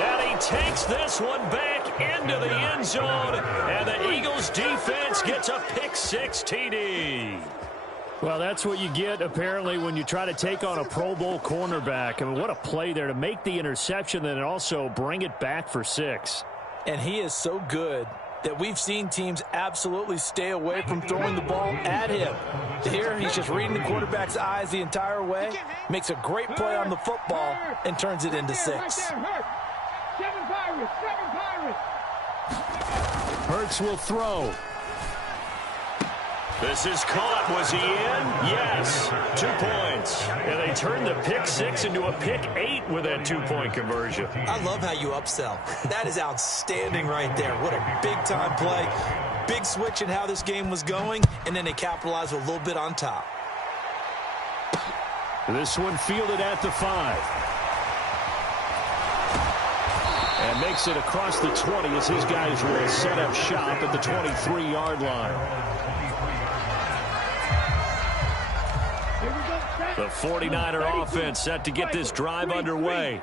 And he takes this one back into the end zone, and the Eagles defense gets a pick-6 TD. Well, that's what you get, apparently, when you try to take on a Pro Bowl cornerback. I mean, what a play there to make the interception and also bring it back for 6. And he is so good that we've seen teams absolutely stay away from throwing the ball at him. Here, he's just reading the quarterback's eyes the entire way, makes a great play on the football, and turns it into 6. Hurts will throw. This is caught. Was he in? Yes. 2 points. And they turned the pick-6 into a pick-8 with that 2-point conversion. I love how you upsell. That is outstanding right there. What a big-time play. Big switch in how this game was going, and then they capitalized a little bit on top. This one fielded at the 5. And makes it across the 20 as his guys will set up shop at the 23-yard line. The 49er offense set to get this drive underway.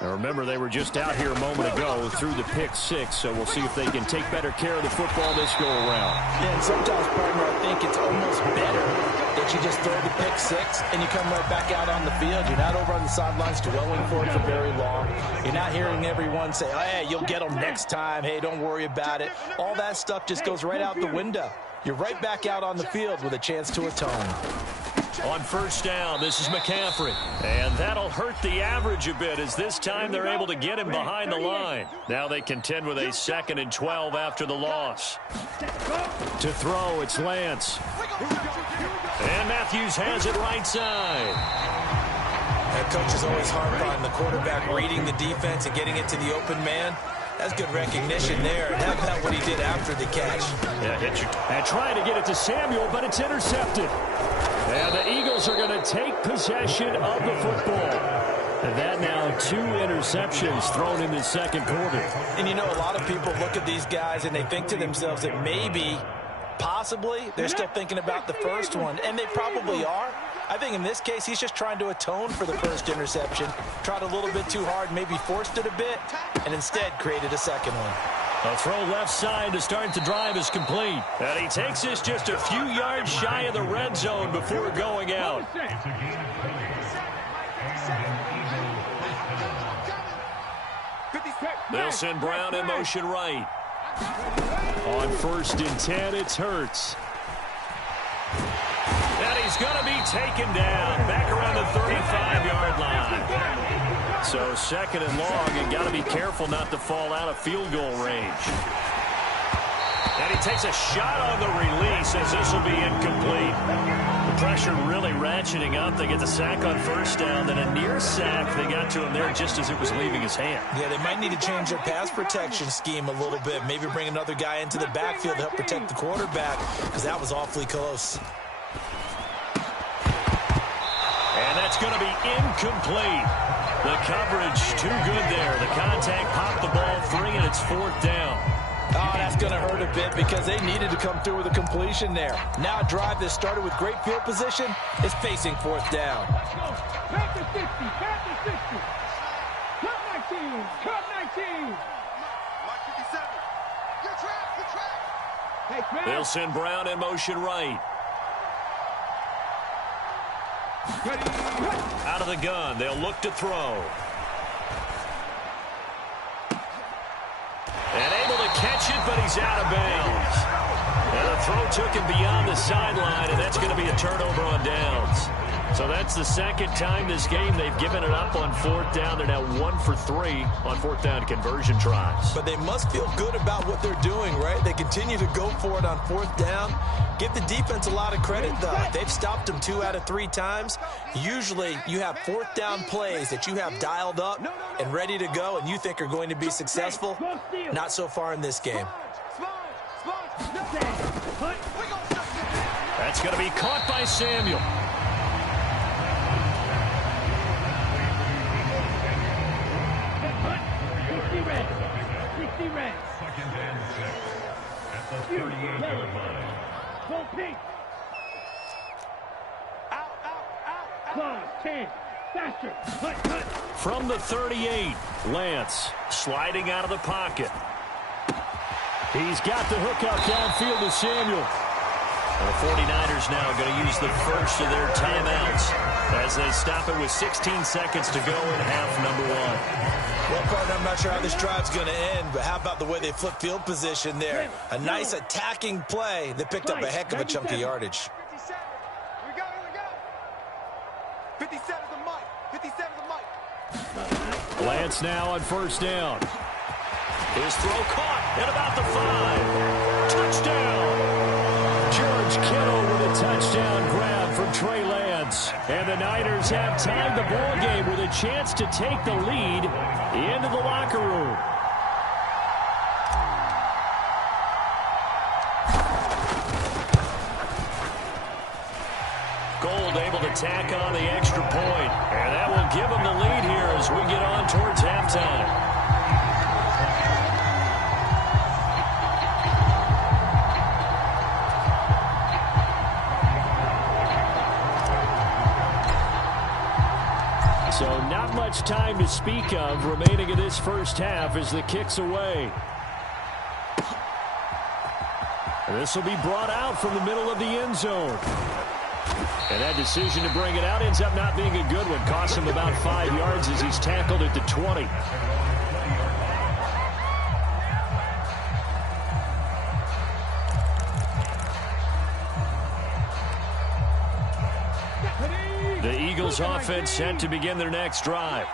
Now remember, they were just out here a moment ago through the pick six, so we'll see if they can take better care of the football this go-around. Yeah, and sometimes, partner, I think it's almost better that you just throw the pick six and you come right back out on the field. You're not over on the sidelines dwelling for it for very long. You're not hearing everyone say, oh, hey, you'll get them next time. Hey, don't worry about it. All that stuff just goes right out the window. You're right back out on the field with a chance to atone. On first down, this is McCaffrey. And that'll hurt the average a bit as this time they're able to get him behind the line. Now they contend with a 2nd and 12 after the loss. To throw, it's Lance. And Matthews has it right side. That coach is always hard on the quarterback reading the defense and getting it to the open man. That's good recognition there. And how about what he did after the catch? Yeah, and trying to get it to Samuel, but it's intercepted. And the Eagles are going to take possession of the football. And that now 2 interceptions thrown in the second quarter. And you know, a lot of people look at these guys and they think to themselves that maybe, possibly, they're still thinking about the first one. And they probably are. I think in this case, he's just trying to atone for the first interception. Tried a little bit too hard, maybe forced it a bit, and instead created a second one. A throw left side to start the drive is complete. And he takes this just a few yards shy of the red zone before going out. They'll send Brown in motion right. On 1st and 10, it's Hurts. And he's going to be taken down back around the 35-yard line. So 2nd and long, and got to be careful not to fall out of field goal range. And he takes a shot on the release as this will be incomplete. The pressure really ratcheting up. They get the sack on first down, then a near sack. They got to him there just as it was leaving his hand. Yeah, they might need to change their pass protection scheme a little bit. Maybe bring another guy into the backfield to help protect the quarterback, because that was awfully close. And that's going to be incomplete. The coverage too good there. The contact popped the ball free, and it's 4th down. Oh, that's going to hurt a bit because they needed to come through with a completion there. Now a drive that started with great field position is facing 4th down. Cut the 60, cut the 60. Cut 19, cut 19. Mike 57. Good track, good track. Hey, Chris. They'll send Brown in motion right. Out of the gun, they'll look to throw. And able to catch it, but he's out of bounds. And the throw took him beyond the sideline, and that's going to be a turnover on downs. So that's the 2nd time this game they've given it up on 4th down. They're now 1 for 3 on 4th down conversion tries. But they must feel good about what they're doing, right? They continue to go for it on 4th down. Give the defense a lot of credit, though. They've stopped them 2 out of 3 times. Usually, you have 4th down plays that you have dialed up and ready to go and you think are going to be successful. Not so far in this game. That's going to be caught by Samuel. From the 38, Lance sliding out of the pocket. He's got the hook up downfield to Samuel. And the 49ers now going to use the first of their timeouts as they stop it with 16 seconds to go in half number 1. Well, partner, I'm not sure how this drive's going to end, but how about the way they flip field position there? A nice attacking play that picked up a heck of a chunk of yardage. 57. Here we go, here we go. 57 is the mic. 57 is the mic. Lance now on 1st down. His throw caught at about the 5. Touchdown. George Kittle with a touchdown grab from Trey Lance. And the Niners have tied the ball game with a chance to take the lead into the locker room. Gold able to tack on the extra point. And that will give them the lead here as we get on towards halftime. So So not much time to speak of remaining in this first half as the kick's away. This will be brought out from the middle of the end zone. And that decision to bring it out ends up not being a good one. Costs him about 5 yards as he's tackled at the 20. The Eagles offense set to begin their next drive.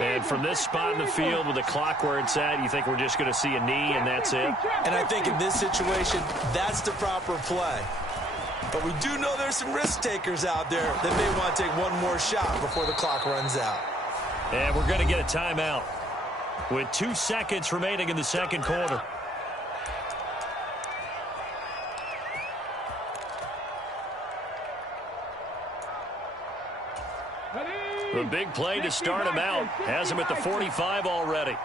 And from this spot in the field with the clock where it's at, you think we're just going to see a knee and that's it? And I think in this situation, that's the proper play. But we do know there's some risk takers out there that may want to take one more shot before the clock runs out. And we're going to get a timeout with 2 seconds remaining in the second quarter. The big play to start him out has him at the 45 already. 70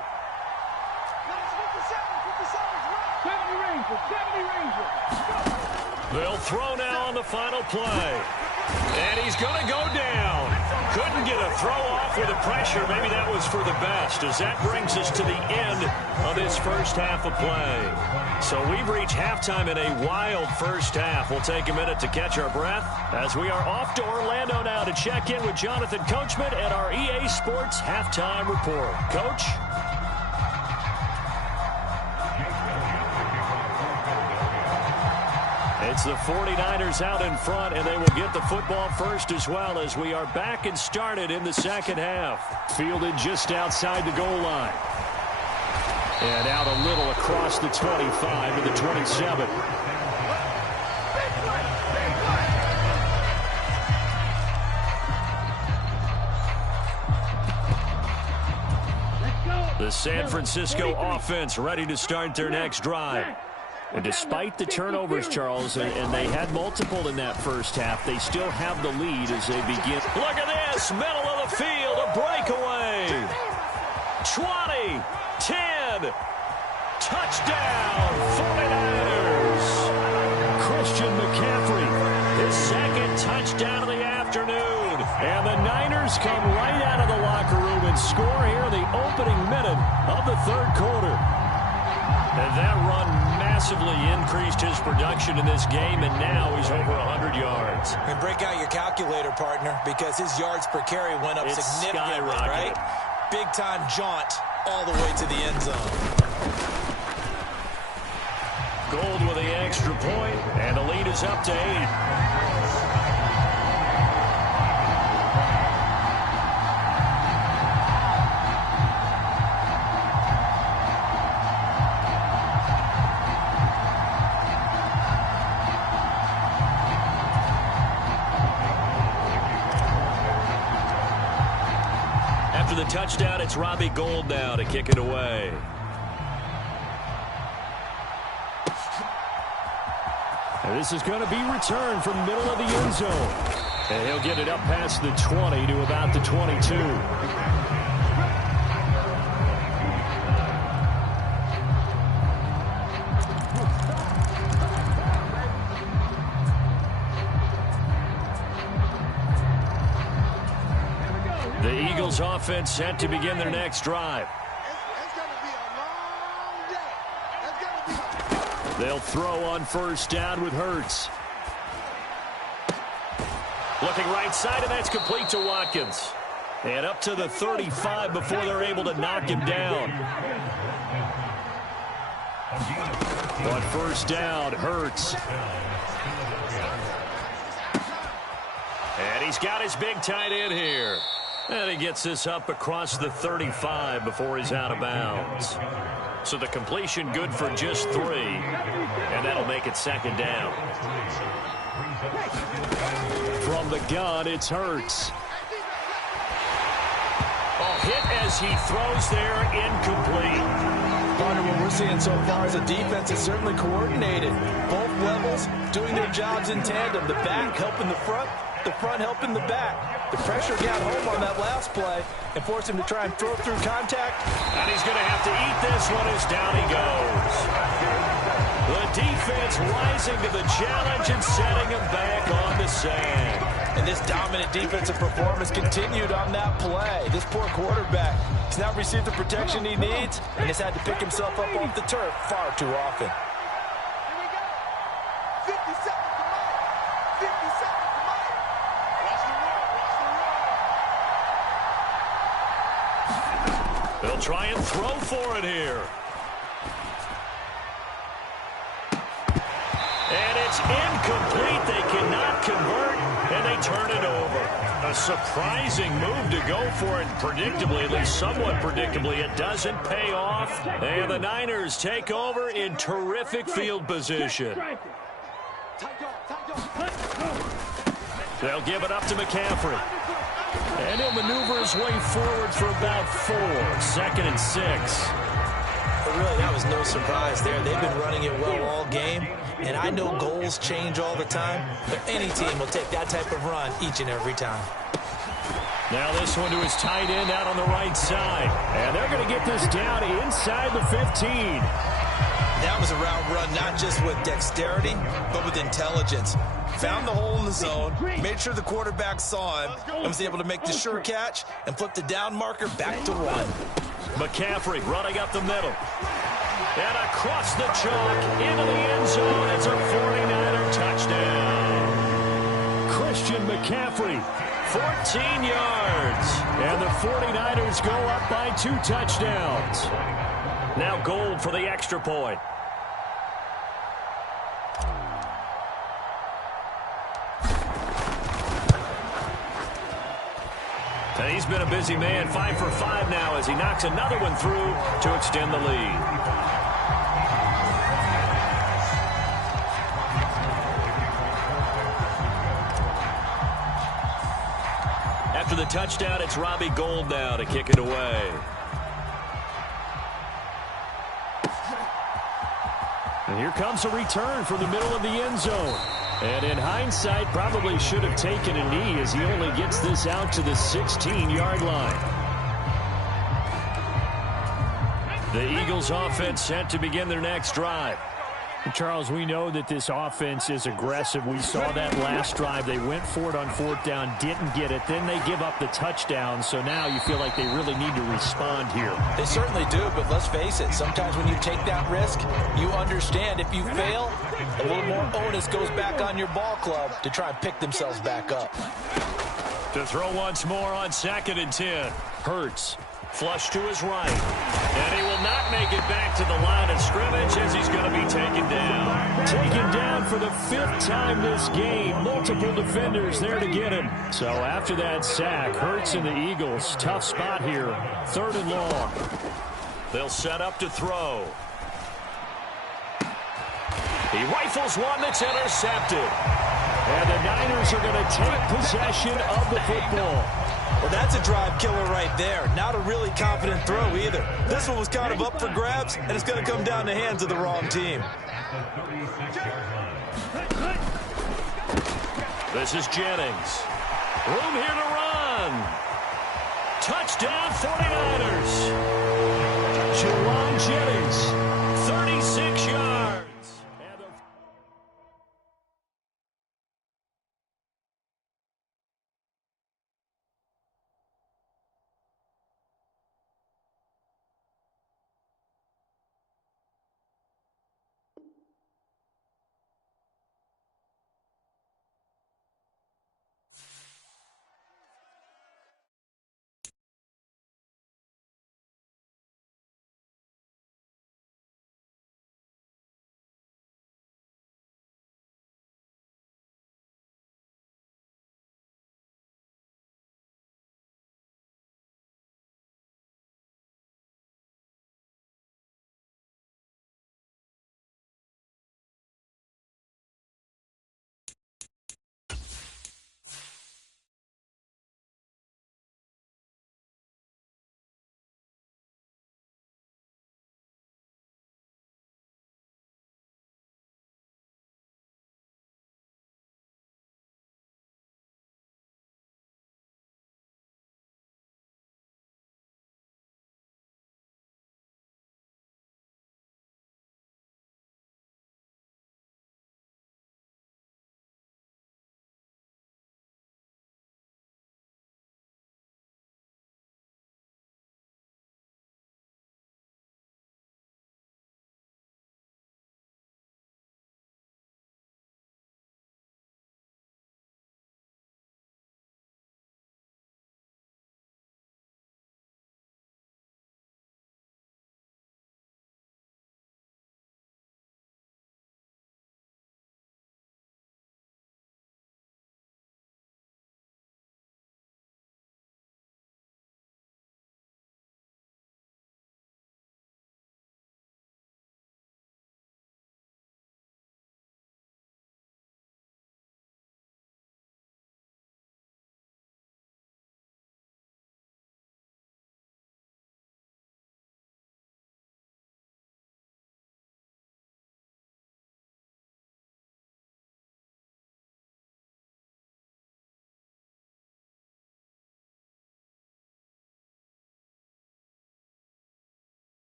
They'll throw now on the final play. And he's going to go down. Couldn't get a throw off with the pressure. Maybe that was for the best, as that brings us to the end of this first half of play. So we've reached halftime in a wild first half. We'll take a minute to catch our breath as we are off to Orlando now to check in with Jonathan Coachman and our EA Sports Halftime Report. Coach? It's the 49ers out in front, and they will get the football first as well as we are back and started in the second half. Fielded just outside the goal line. And out a little across the 25 to the 27. The San Francisco offense ready to start their next drive. And despite the turnovers, Charles, and they had multiple in that first half, they still have the lead as they begin. Look at this, middle of the field, a breakaway. 20, 10, touchdown, 49ers. Christian McCaffrey, his second touchdown of the afternoon. And the Niners come right out of the locker room and score here in the opening minute of the third quarter. And that run massively increased his production in this game, and now he's over 100 yards. And break out your calculator, partner, because his yards per carry went up significantly, right? Big-time jaunt all the way to the end zone. Gold with the extra point, and the lead is up to 8. The touchdown, it's Robbie Gould now to kick it away. And this is going to be returned from middle of the end zone. And he'll get it up past the 20 to about the 22. The Eagles offense set to begin their next drive. It's going to be a long day. It's going to be. They'll throw on first down with Hurts. Looking right side, and that's complete to Watkins. And up to the 35 before they're able to knock him down. On first down, Hurts. And he's got his big tight end here. And he gets this up across the 35 before he's out of bounds. So the completion good for just 3. And that'll make it second down. From the gun, it's Hurts. Oh, hit as he throws there, incomplete. Partner, what we're seeing so far is a defense is certainly coordinated. Both levels doing their jobs in tandem. The back helping the front helping the back. The pressure got home on that last play and forced him to try and throw through contact. And he's going to have to eat this one as down he goes. The defense rising to the challenge and setting him back on the sand. And this dominant defensive performance continued on that play. This poor quarterback has not received the protection he needs and has had to pick himself up off the turf far too often. Here we go. 50 seconds to Mike. 50 seconds to Mike. Watch the run. Watch the run. They'll try and throw for it here. And it's incomplete. They cannot convert, and they turn it over. A surprising move to go for it. Predictably, at least somewhat predictably, it doesn't pay off. And the Niners take over in terrific field position. They'll give it up to McCaffrey. And he'll maneuver his way forward for about 4. 2nd and 6. But really, that was no surprise there. They've been running it well all game. And I know goals change all the time, but any team will take that type of run each and every time. Now this one to his tight end out on the right side. And they're going to get this down inside the 15. That was a route run not just with dexterity, but with intelligence. Found the hole in the zone, made sure the quarterback saw him, and was able to make the sure catch and flip the down marker back to 1. McCaffrey running up the middle. And across the chalk into the end zone. It's a 49er touchdown. Christian McCaffrey, 14 yards. And the 49ers go up by 2 touchdowns. Now Gold for the extra point. And he's been a busy man, 5 for 5 now as he knocks another one through to extend the lead. After the touchdown, it's Robbie Gould now to kick it away. And here comes a return from the middle of the end zone. And in hindsight, probably should have taken a knee as he only gets this out to the 16-yard line. The Eagles offense set to begin their next drive. Charles, we know that this offense is aggressive. We saw that last drive. They went for it on 4th down, didn't get it. Then they give up the touchdown. So now you feel like they really need to respond here. They certainly do, but let's face it. Sometimes when you take that risk, you understand if you fail, a little more onus goes back on your ball club to try and pick themselves back up. To throw once more on 2nd and 10. Hurts. Flush to his right. And he will not make it back to the line of scrimmage as he's going to be taken down. Taken down for the 5th time this game. Multiple defenders there to get him. So after that sack, Hurts and the Eagles, tough spot here. 3rd and long. They'll set up to throw. He rifles one that's intercepted. And the Niners are going to take possession of the football. Well, that's a drive killer right there. Not a really confident throw either. This one was kind of up for grabs, and it's going to come down the hands of the wrong team. This is Jennings. Room here to run. Touchdown 49ers. Jawan Jennings, 36 yards.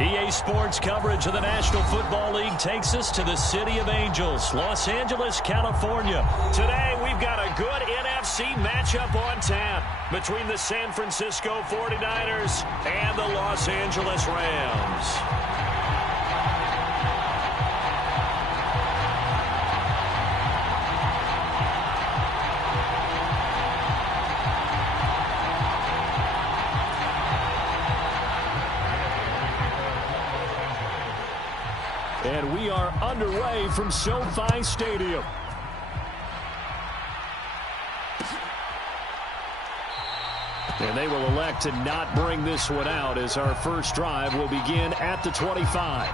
EA Sports coverage of the National Football League takes us to the City of Angels, Los Angeles, California. Today, we've got a good NFC matchup on tap between the San Francisco 49ers and the Los Angeles Rams. And we are underway from SoFi Stadium. And they will elect to not bring this one out as our first drive will begin at the 25.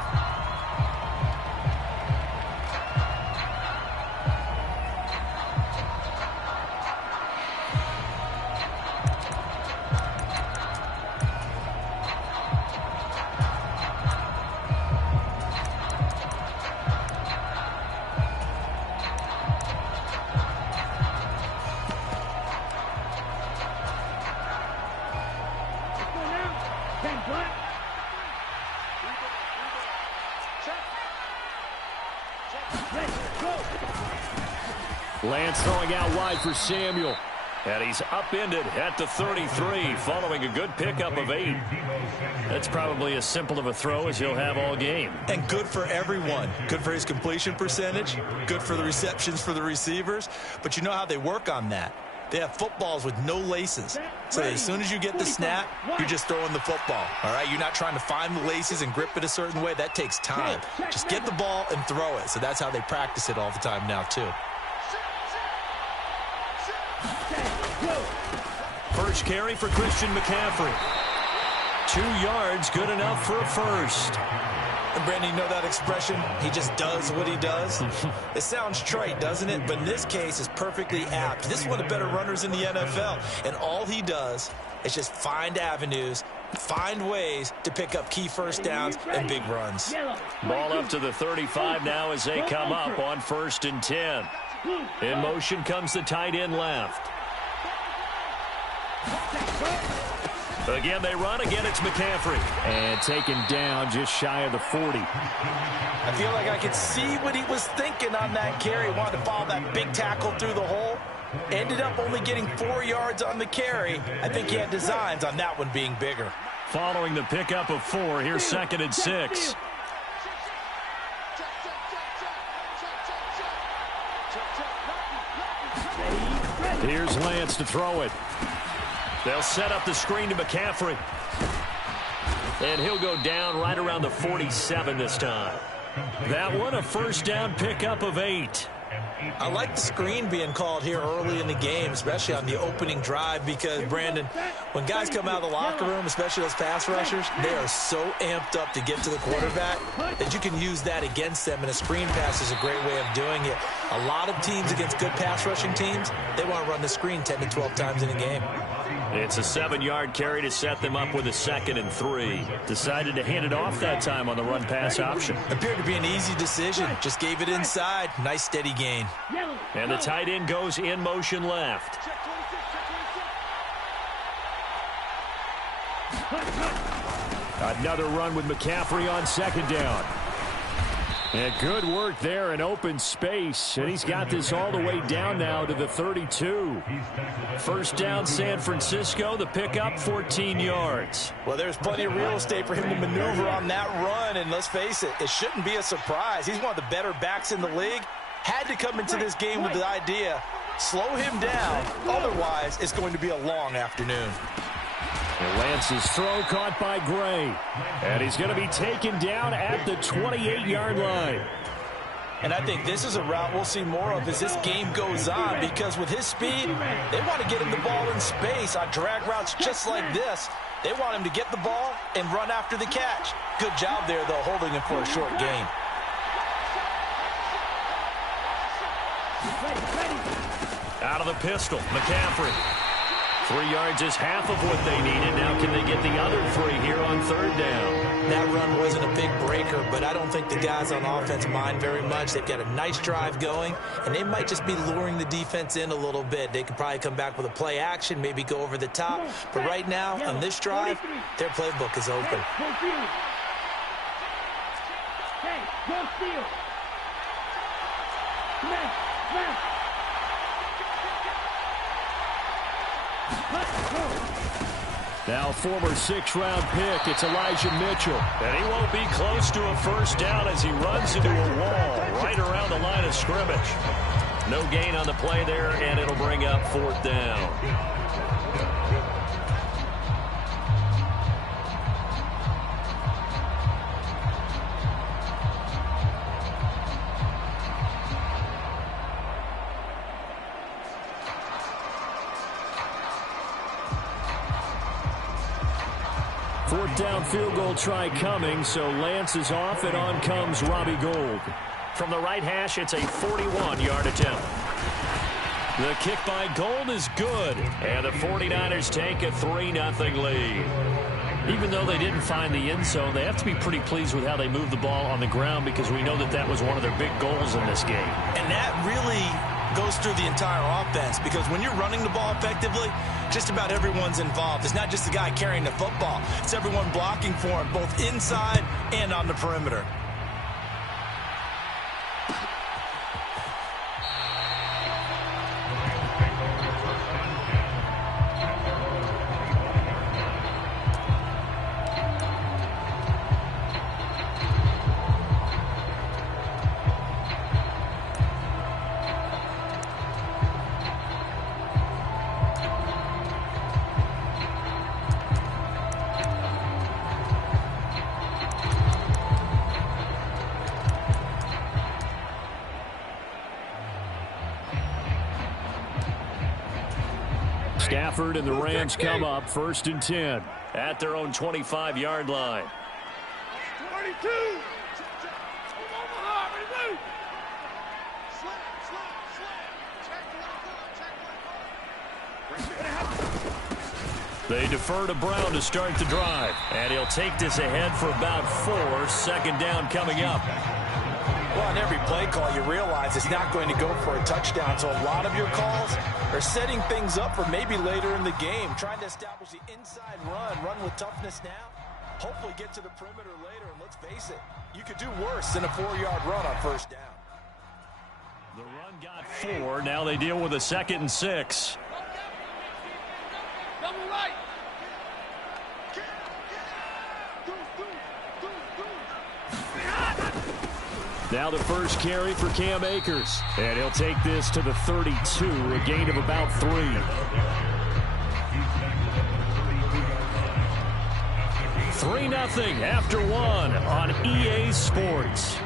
Lance throwing out wide for Samuel. And he's upended at the 33 following a good pickup of 8. That's probably as simple of a throw as he'll have all game. And good for everyone. Good for his completion percentage. Good for the receptions for the receivers. But you know how they work on that. They have footballs with no laces. So as soon as you get the snap, you're just throwing the football. All right? You're not trying to find the laces and grip it a certain way. That takes time. Just get the ball and throw it. So that's how they practice it all the time now, too. First carry for Christian McCaffrey. 2 yards, good enough for a first. And Brandon, you know that expression? He just does what he does. It sounds trite, doesn't it? But in this case, it's perfectly apt. This is one of the better runners in the NFL. And all he does is just find avenues, find ways to pick up key first downs and big runs. Ball up to the 35 now as they come up on 1st and 10. In motion comes the tight end left. Again, they run. Again, it's McCaffrey. And taken down just shy of the 40. I feel like I could see what he was thinking on that carry. Wanted to follow that big tackle through the hole. Ended up only getting 4 yards on the carry. I think he had designs on that one being bigger. Following the pickup of 4, here's 2nd and 6. Here's Lance to throw it. They'll set up the screen to McCaffrey. And he'll go down right around the 47 this time. That one, a first down pickup of 8. I like the screen being called here early in the game, especially on the opening drive, because, Brandon, when guys come out of the locker room, especially those pass rushers, they are so amped up to get to the quarterback that you can use that against them, and a screen pass is a great way of doing it. A lot of teams against good pass rushing teams, they want to run the screen 10 to 12 times in a game. It's a 7-yard carry to set them up with a 2nd and 3. Decided to hand it off that time on the run-pass option. Appeared to be an easy decision. Just gave it inside. Nice steady gain. And the tight end goes in motion left. Another run with McCaffrey on 2nd down. And good work there in open space. And he's got this all the way down now to the 32. First down, San Francisco. The pickup, 14 yards. Well, there's plenty of real estate for him to maneuver on that run. And let's face it, it shouldn't be a surprise. He's one of the better backs in the league. Had to come into this game with the idea, slow him down. Otherwise, it's going to be a long afternoon. And Lance's throw caught by Gray. And he's going to be taken down at the 28-yard line. And I think this is a route we'll see more of as this game goes on, because with his speed, they want to get him the ball in space on drag routes just like this. They want him to get the ball and run after the catch. Good job there, though, holding him for a short gain. Out of the pistol, McCaffrey. 3 yards is half of what they needed. Now can they get the other 3 here on 3rd down? That run wasn't a big breaker, but I don't think the guys on offense mind very much. They've got a nice drive going, and they might just be luring the defense in a little bit. They could probably come back with a play action, maybe go over the top. But right now, on this drive, their playbook is open. Hold still. Smash. Smash. Now former 6th-round pick, it's Elijah Mitchell. And he won't be close to a first down as he runs into a wall right around the line of scrimmage. No gain on the play there, and it'll bring up 4th down. Fourth down field goal try coming, so Lance is off, and on comes Robbie Gould. From the right hash, it's a 41-yard attempt. The kick by Gould is good, and the 49ers take a 3-0 lead. Even though they didn't find the end zone, they have to be pretty pleased with how they moved the ball on the ground, because we know that that was one of their big goals in this game. And that really goes through the entire offense, because when you're running the ball effectively, just about everyone's involved. It's not just the guy carrying the football. It's everyone blocking for him, both inside and on the perimeter. Stafford and the Rams come up 1st and 10 at their own 25-yard line. 22. They defer to Brown to start the drive, and he'll take this ahead for about 4. 2nd down coming up. Well, on every play call, you realize it's not going to go for a touchdown, so a lot of your calls are setting things up for maybe later in the game, trying to establish the inside run with toughness now, hopefully get to the perimeter later, and let's face it, you could do worse than a 4-yard run on 1st down. The run got 4. Now they deal with a 2nd and 6. Double right. Now the first carry for Cam Akers. And he'll take this to the 32, a gain of about 3. 3-0 after 1 on EA Sports.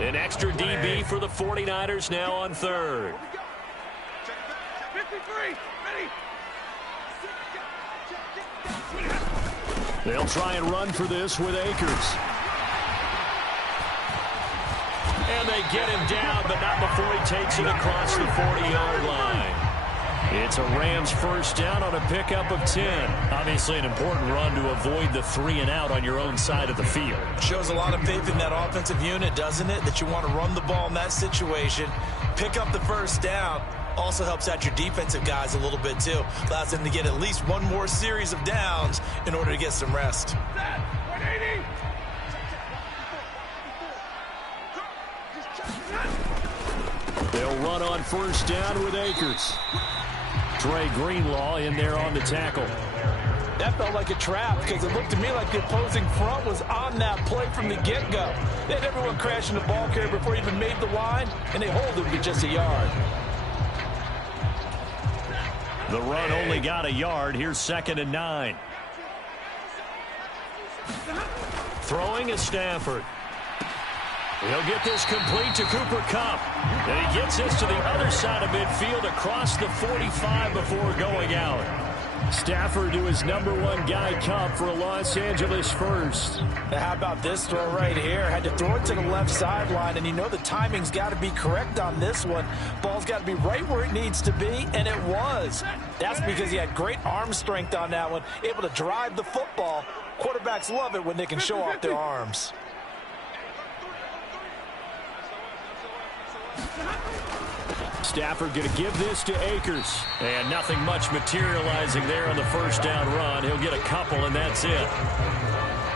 An extra DB for the 49ers now on 3rd. 53. Ready. They'll try and run for this with Akers. And they get him down, but not before he takes it across the 40-yard line. It's a Rams 1st down on a pickup of 10. Obviously an important run to avoid the 3-and-out on your own side of the field. Shows a lot of faith in that offensive unit, doesn't it? That you want to run the ball in that situation, pick up the 1st down. Also helps out your defensive guys a little bit, too. Allows them to get at least one more series of downs in order to get some rest. 180. They'll run on 1st down with Akers. Trey Greenlaw in there on the tackle. That felt like a trap because it looked to me like the opposing front was on that play from the get-go. They had everyone crashing the ball carrier before he even made the line, and they hold him to just a yard. The run only got a yard. Here's 2nd and 9. Throwing is Stafford. He'll get this complete to Cooper Kupp. And he gets this to the other side of midfield across the 45 before going out. Stafford to his #1 guy Cup for a Los Angeles first. Now how about this throw right here? Had to throw it to the left sideline, and you know the timing's got to be correct on this one. Ball's got to be right where it needs to be, and it was. That's because he had great arm strength on that one, able to drive the football. Quarterbacks love it when they can show off their arms. Stafford going to give this to Akers. And nothing much materializing there on the first down run. He'll get a couple, and that's it.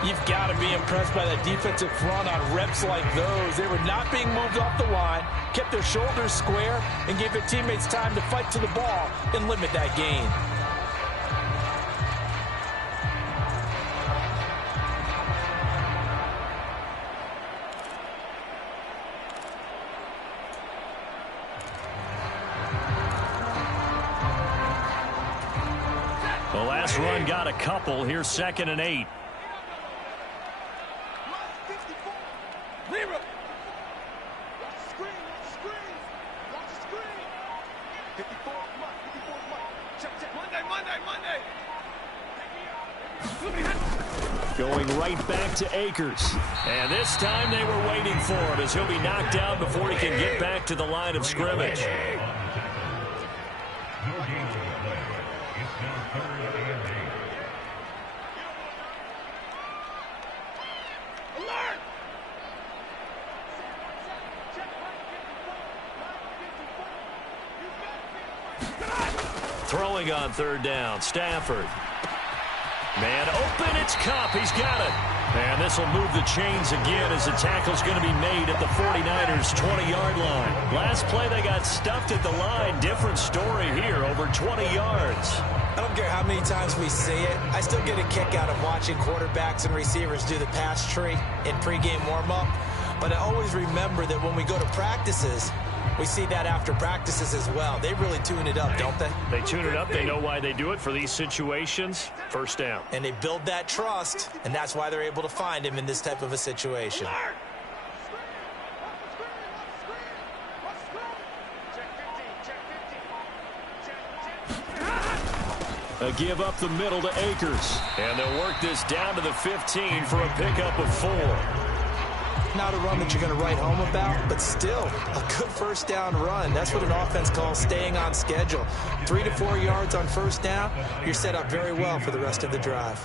You've got to be impressed by that defensive front on reps like those. They were not being moved off the line, kept their shoulders square, and gave their teammates time to fight to the ball and limit that gain. The last run got a couple. Here's 2nd and 8. Going right back to Akers. And this time they were waiting for him as he'll be knocked down before he can get back to the line of scrimmage. Throwing on 3rd down, Stafford. Man open, it's Cup. He's got it. And this will move the chains again as the tackle's going to be made at the 49ers' 20-yard line. Last play, they got stuffed at the line. Different story here, over 20 yards. I don't care how many times we see it. I still get a kick out of watching quarterbacks and receivers do the pass tree in pregame warm-up. But I always remember that when we go to practices, we see that after practices as well. They really tune it up, don't they? They tune it up. They know why they do it for these situations. 1st down. And they build that trust, and that's why they're able to find him in this type of a situation. A give up the middle to Akers. And they'll work this down to the 15 for a pickup of 4. Not a run that you're going to write home about, but still a good 1st down run. That's what an offense calls staying on schedule. 3 to 4 yards on 1st down, you're set up very well for the rest of the drive.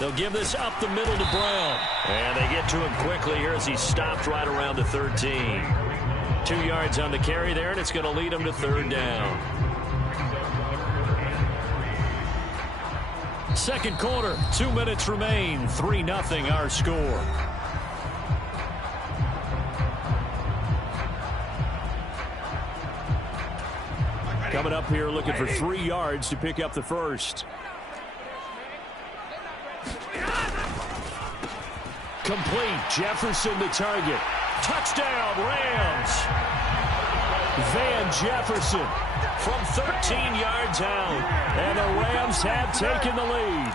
They'll give this up the middle to Brown. And they get to him quickly here as he stopped right around the 13. 2 yards on the carry there, and it's going to lead him to 3rd down. 2nd quarter, 2 minutes remain. 3-0 our score. Coming up here looking for 3 yards to pick up the first. Complete. Jefferson the target. Touchdown, Rams. Van Jefferson from 13 yards out. And the Rams have taken the lead.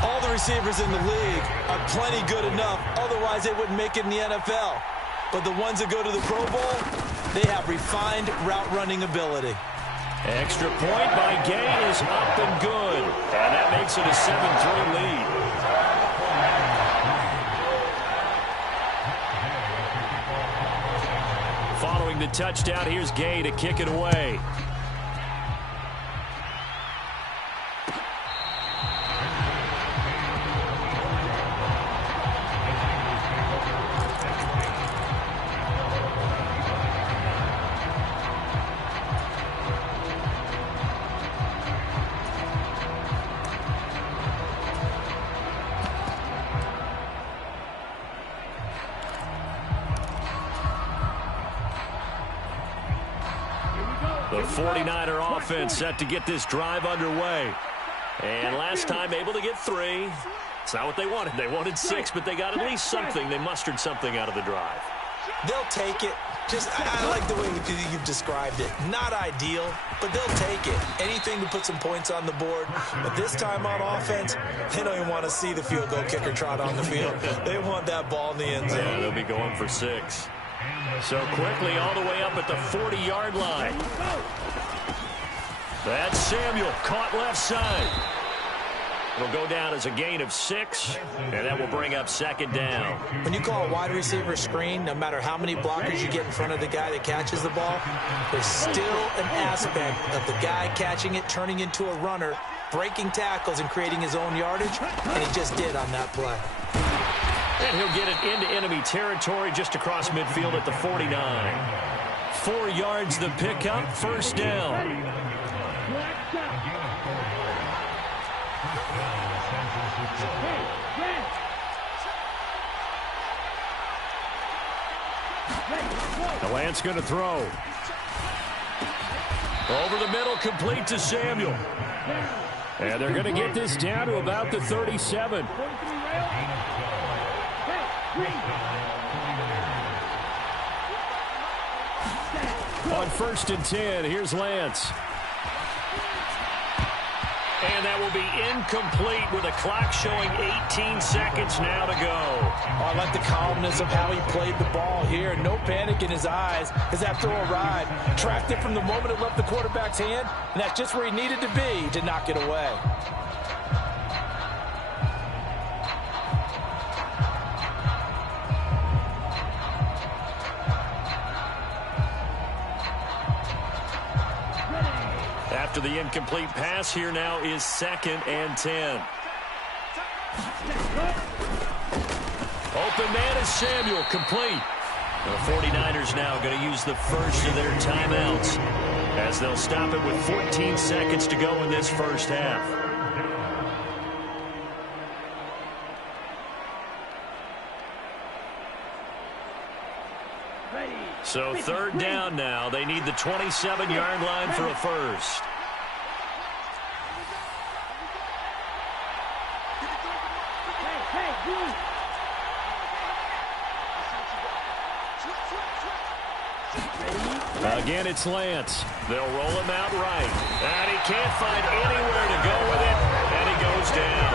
All the receivers in the league are plenty good enough. Otherwise, they wouldn't make it in the NFL. But the ones that go to the Pro Bowl, they have refined route running ability. Extra point by Gay is up and good. And that makes it a 7-3 lead. Following the touchdown, here's Gay to kick it away. The 49er offense set to get this drive underway. And last time able to get 3. It's not what they wanted. They wanted 6, but they got at least something. They mustered something out of the drive. They'll take it. I like the way you've described it. Not ideal, but they'll take it. Anything to put some points on the board. But this time on offense, they don't even want to see the field goal kicker trot on the field. They want that ball in the end zone. Yeah, they'll be going for 6. So quickly all the way up at the 40-yard line. That's Samuel, caught left side. It'll go down as a gain of 6, and that will bring up 2nd down. When you call a wide receiver screen, no matter how many blockers you get in front of the guy that catches the ball, there's still an aspect of the guy catching it, turning into a runner, breaking tackles and creating his own yardage, and he just did on that play. And he'll get it into enemy territory just across midfield at the 49. 4 yards the pickup, 1st down. The Lance going to throw. Over the middle, complete to Samuel. And they're going to get this down to about the 37. On 1st and 10, here's Lance. And that will be incomplete with a clock showing 18 seconds now to go. Oh, I like the calmness of how he played the ball here. No panic in his eyes as that throw arrived. Tracked it from the moment it left the quarterback's hand, and that's just where he needed to be to knock it away. After the incomplete pass, here now is 2nd and 10. Open man is Samuel, complete. The 49ers now going to use the first of their timeouts as they'll stop it with 14 seconds to go in this first half. So 3rd down now. They need the 27-yard line for a first. Again, it's Lance. They'll roll him out right. And he can't find anywhere to go with it. And he goes down.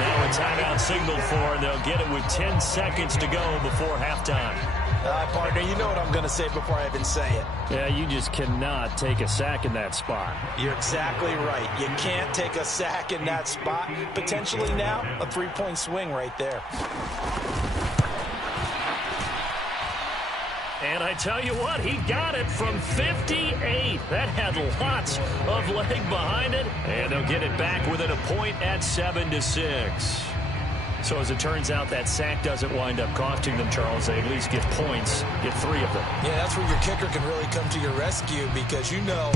Now a timeout signaled for, and they'll get it with 10 seconds to go before halftime. Partner, you know what I'm going to say before I even say it. Yeah, you just cannot take a sack in that spot. You're exactly right. You can't take a sack in that spot. Potentially now, a 3-point swing right there. And I tell you what, he got it from 58. That had lots of leg behind it. And they'll get it back within a point at 7-6. So as it turns out, that sack doesn't wind up costing them, Charles. They at least get points, get 3 of them. Yeah, that's where your kicker can really come to your rescue because, you know,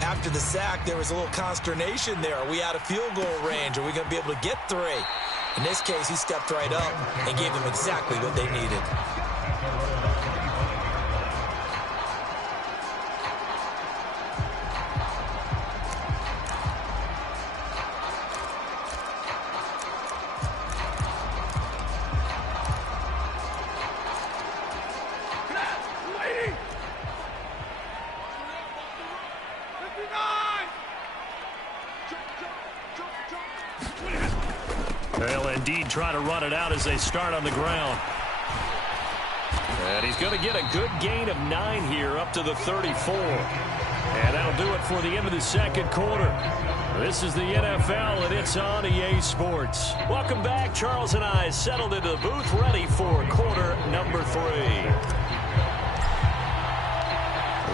after the sack, there was a little consternation there. Are we out of field goal range? Are we going to be able to get 3? In this case, he stepped right up and gave them exactly what they needed. They'll indeed try to run it out as they start on the ground. And he's going to get a good gain of 9 here up to the 34. And that'll do it for the end of the second quarter. This is the NFL, and it's on EA Sports. Welcome back. Charles and I settled into the booth, ready for quarter number 3.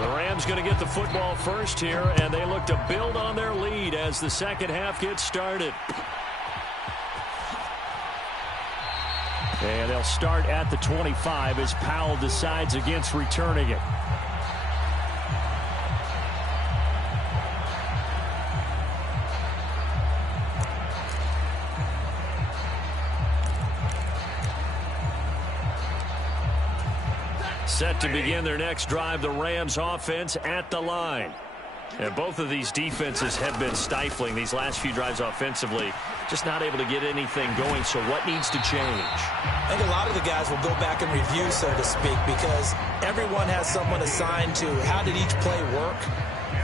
The Rams going to get the football first here, and they look to build on their lead as the second half gets started. And they'll start at the 25 as Powell decides against returning it. Set to begin their next drive, the Rams offense at the line. And both of these defenses have been stifling these last few drives offensively. Just not able to get anything going, so what needs to change? I think a lot of the guys will go back and review, so to speak, because everyone has someone assigned to how did each play work.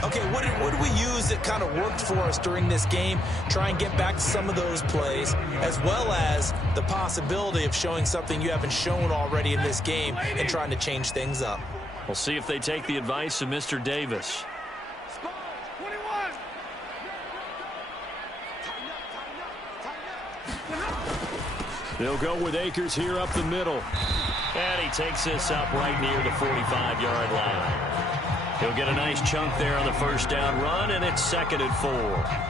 Okay, what did we use that kind of worked for us during this game? Try and get back to some of those plays, as well as the possibility of showing something you haven't shown already in this game and trying to change things up. We'll see if they take the advice of Mr. Davis. They'll go with Akers here up the middle. And he takes this up right near the 45-yard line. He'll get a nice chunk there on the first down run, and it's 2nd and 4.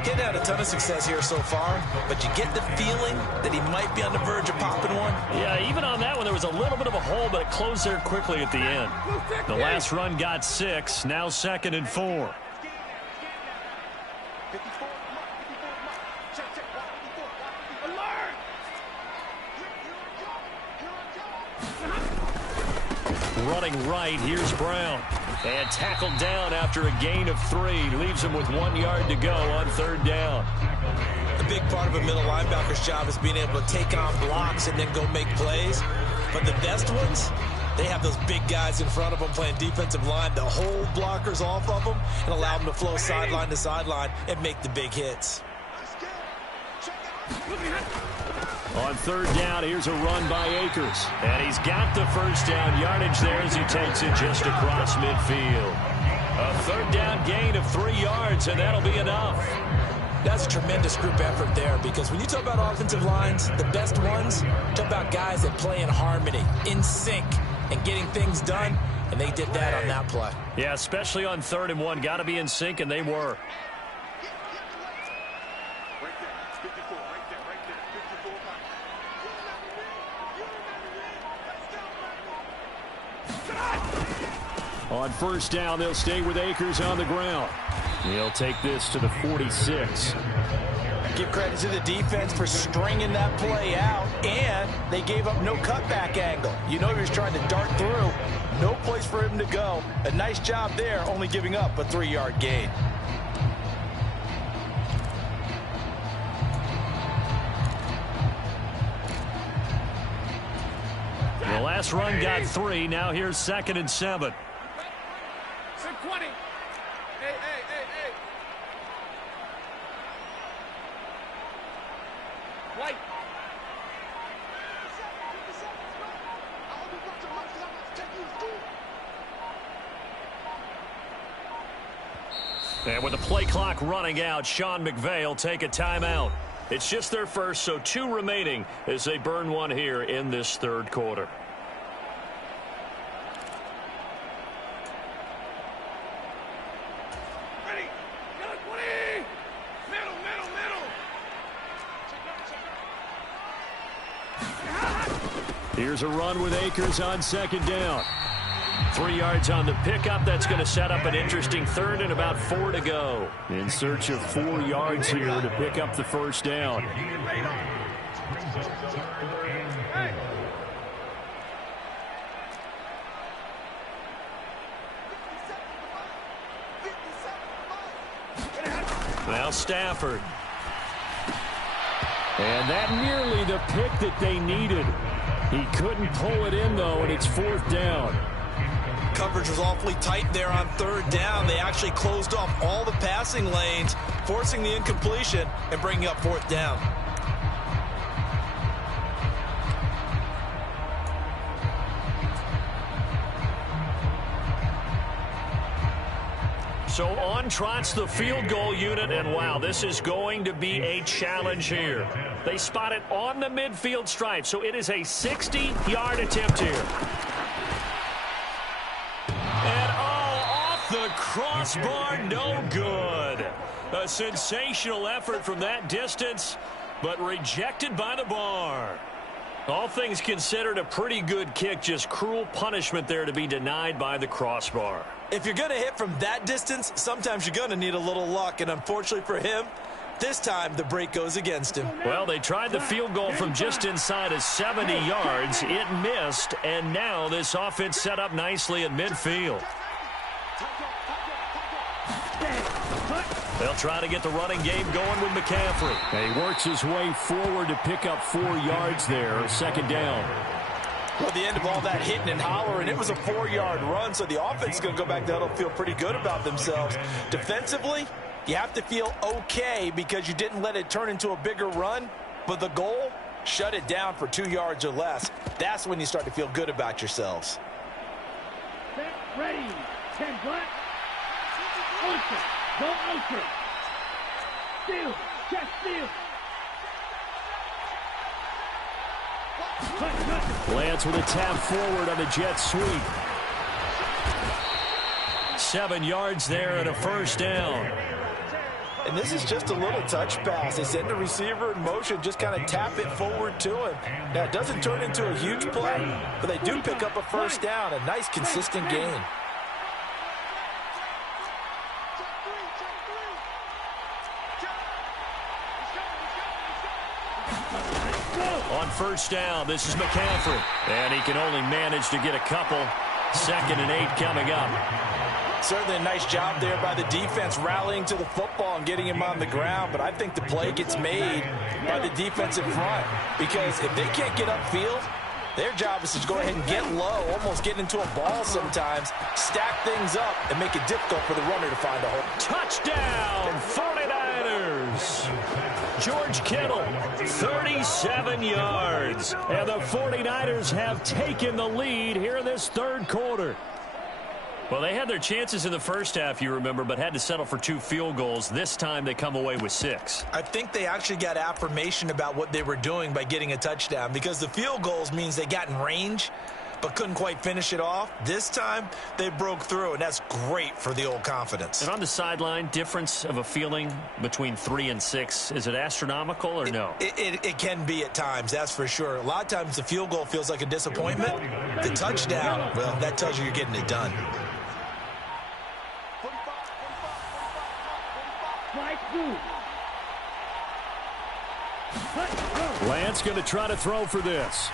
Getting had a ton of success here so far, but you get the feeling that he might be on the verge of popping one. Yeah, even on that one, there was a little bit of a hole, but it closed there quickly at the end. The last run got 6, now 2nd and 4. Running right, here's Brown. And tackled down after a gain of 3. Leaves him with 1 yard to go on 3rd down. A big part of a middle linebacker's job is being able to take on blocks and then go make plays. But the best ones, they have those big guys in front of them playing defensive line to hold blockers off of them and allow them to flow sideline to sideline and make the big hits. On 3rd down, here's a run by Akers. And he's got the first down yardage there as he takes it just across midfield. A 3rd down gain of 3 yards, and that'll be enough. That's a tremendous group effort there, because when you talk about offensive lines, the best ones, talk about guys that play in harmony, in sync, and getting things done, and they did that on that play. Yeah, especially on 3rd and 1. Got to be in sync, and they were. On 1st down, they'll stay with Akers on the ground. He'll take this to the 46. Give credit to the defense for stringing that play out, and they gave up no cutback angle. You know he was trying to dart through. No place for him to go. A nice job there, only giving up a 3-yard gain. The last run got 3. Now here's 2nd and 7. 20. Hey. White. And with the play clock running out, Sean McVay will take a timeout. It's just their first, so 2 remaining as they burn one here in this 3rd quarter. Here's a run with Akers on 2nd down. 3 yards on the pickup. That's going to set up an interesting 3rd and about 4 to go. In search of 4 yards here to pick up the first down. Now Stafford. And that nearly the pick that they needed. He couldn't pull it in, though, and it's 4th down. Coverage was awfully tight there on 3rd down. They actually closed off all the passing lanes, forcing the incompletion and bringing up 4th down. So on trots the field goal unit, and wow, this is going to be a challenge here. They spot it on the midfield stripe, so it is a 60-yard attempt here. And off the crossbar, no good. A sensational effort from that distance, but rejected by the bar. All things considered, a pretty good kick, just cruel punishment there to be denied by the crossbar. If you're going to hit from that distance, sometimes you're going to need a little luck, and unfortunately for him, this time the break goes against him. Well, they tried the field goal from just inside of 70 yards. It missed, and now this offense set up nicely at midfield. They'll try to get the running game going with McCaffrey. And he works his way forward to pick up 4 yards there, second down. Well, at the end of all that hitting and hollering, it was a 4-yard run, so the offense is going to go back there and feel pretty good about themselves. Defensively, you have to feel okay because you didn't let it turn into a bigger run, but the goal, shut it down for 2 yards or less. That's when you start to feel good about yourselves. Set, ready. 10 black. Ultra. Go ultra. Steal. Check steal. Lance with a tap forward on the jet sweep. 7 yards there and a first down. And this is just a little touch pass. They send the receiver in motion, just kind of tap it forward to him. Now, it doesn't turn into a huge play, but they do pick up a first down, a nice, consistent gain. On first down, this is McCaffrey. And he can only manage to get a couple. 2nd and 8 coming up. Certainly a nice job there by the defense rallying to the football and getting him on the ground, but I think the play gets made by the defense in front because if they can't get upfield, their job is to go ahead and get low, almost get into a ball sometimes, stack things up, and make it difficult for the runner to find a hole. Touchdown, 49ers. George Kittle, 37 yards. And the 49ers have taken the lead here in this third quarter. Well, they had their chances in the first half, you remember, but had to settle for 2 field goals. This time they come away with 6. I think they actually got affirmation about what they were doing by getting a touchdown because the field goals means they got in range but couldn't quite finish it off. This time they broke through, and that's great for the old confidence. And on the sideline, difference of a feeling between 3 and 6, is it astronomical or no? It can be at times, that's for sure. A lot of times the field goal feels like a disappointment. The touchdown, well, that tells you you're getting it done. Lance going to try to throw for this.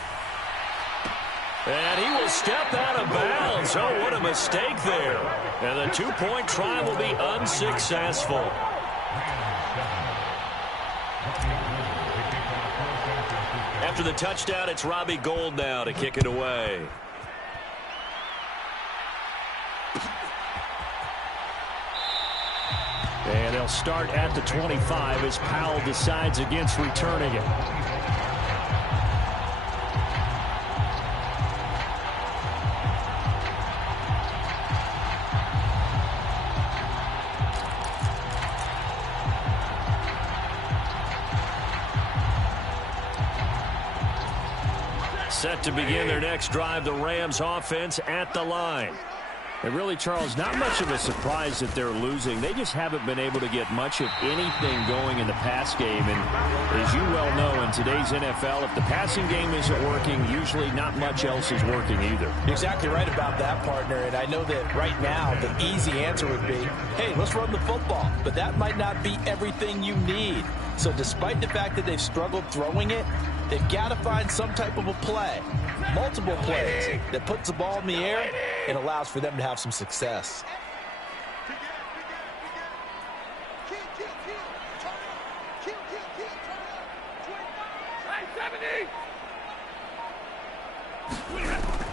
And he will step out of bounds. Oh, what a mistake there. And the 2-point try will be unsuccessful. After the touchdown, it's Robbie Gould now to kick it away. And they'll start at the 25 as Powell decides against returning it. Set to begin their next drive, the Rams offense at the line. And really, Charles, not much of a surprise that they're losing. They just haven't been able to get much of anything going in the pass game. And as you well know, in today's NFL, if the passing game isn't working, usually not much else is working either. You're exactly right about that, partner. And I know that right now the easy answer would be, hey, let's run the football. But that might not be everything you need. So despite the fact that they've struggled throwing it, they've got to find some type of a play, multiple plays, that puts the ball in the air and allows for them to have some success.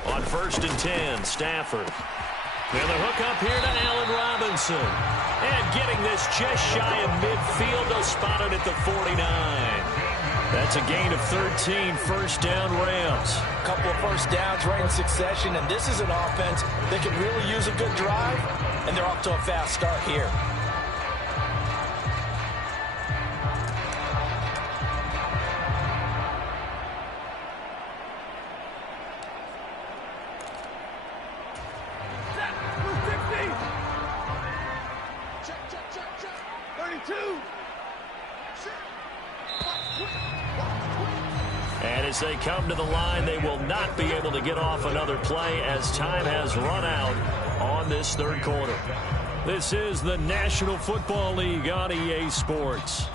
On 1st and 10, Stafford. And the hook up here to Allen Robinson. And getting this just shy of midfield, they'll spot it at the 49. That's a gain of 13, first down Rams. A couple of first downs right in succession, and this is an offense that can really use a good drive, and they're off to a fast start here. And as they come to the line, they will not be able to get off another play as time has run out on this third quarter. This is the National Football League on EA Sports.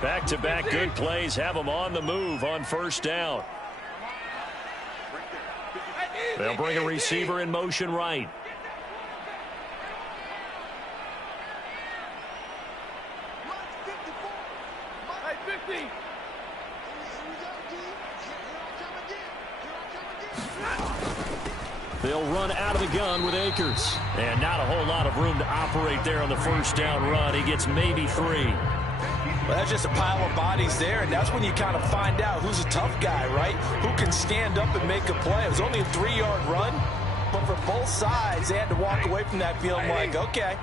Back-to-back good plays have them on the move on first down. They'll bring a receiver in motion right. They'll run out of the gun with Akers. And not a whole lot of room to operate there on the first down run. He gets maybe 3. Well, that's just a pile of bodies there, and that's when you kind of find out who's a tough guy, right? Who can stand up and make a play. It was only a 3-yard run, but for both sides, they had to walk away from that feeling like, okay,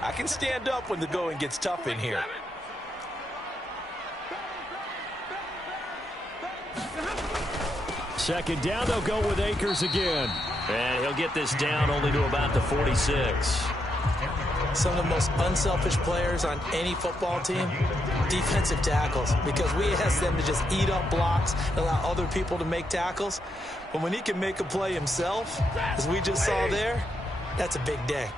I can stand up when the going gets tough in here. Second down, they'll go with Akers again. And he'll get this down only to about the 46. Some of the most unselfish players on any football team, defensive tackles, because we ask them to just eat up blocks and allow other people to make tackles. But when he can make a play himself, as we just saw there, that's a big day.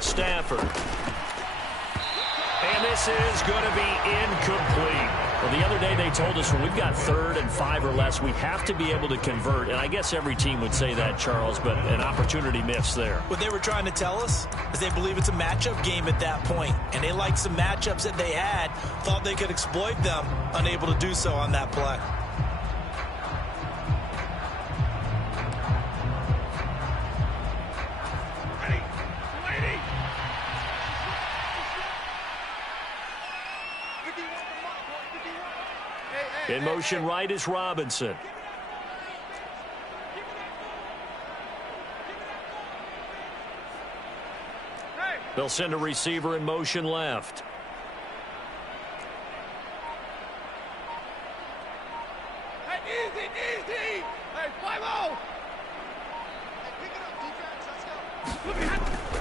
Stafford. And this is going to be incomplete. Well, the other day they told us when we've got 3rd and 5 or less, we have to be able to convert. And I guess every team would say that, Charles, but an opportunity missed there. What they were trying to tell us is they believe it's a matchup game at that point. And they liked some matchups that they had, thought they could exploit them, unable to do so on that play. In motion right is Robinson. They'll send a receiver in motion left. Easy. Hey, 5-0.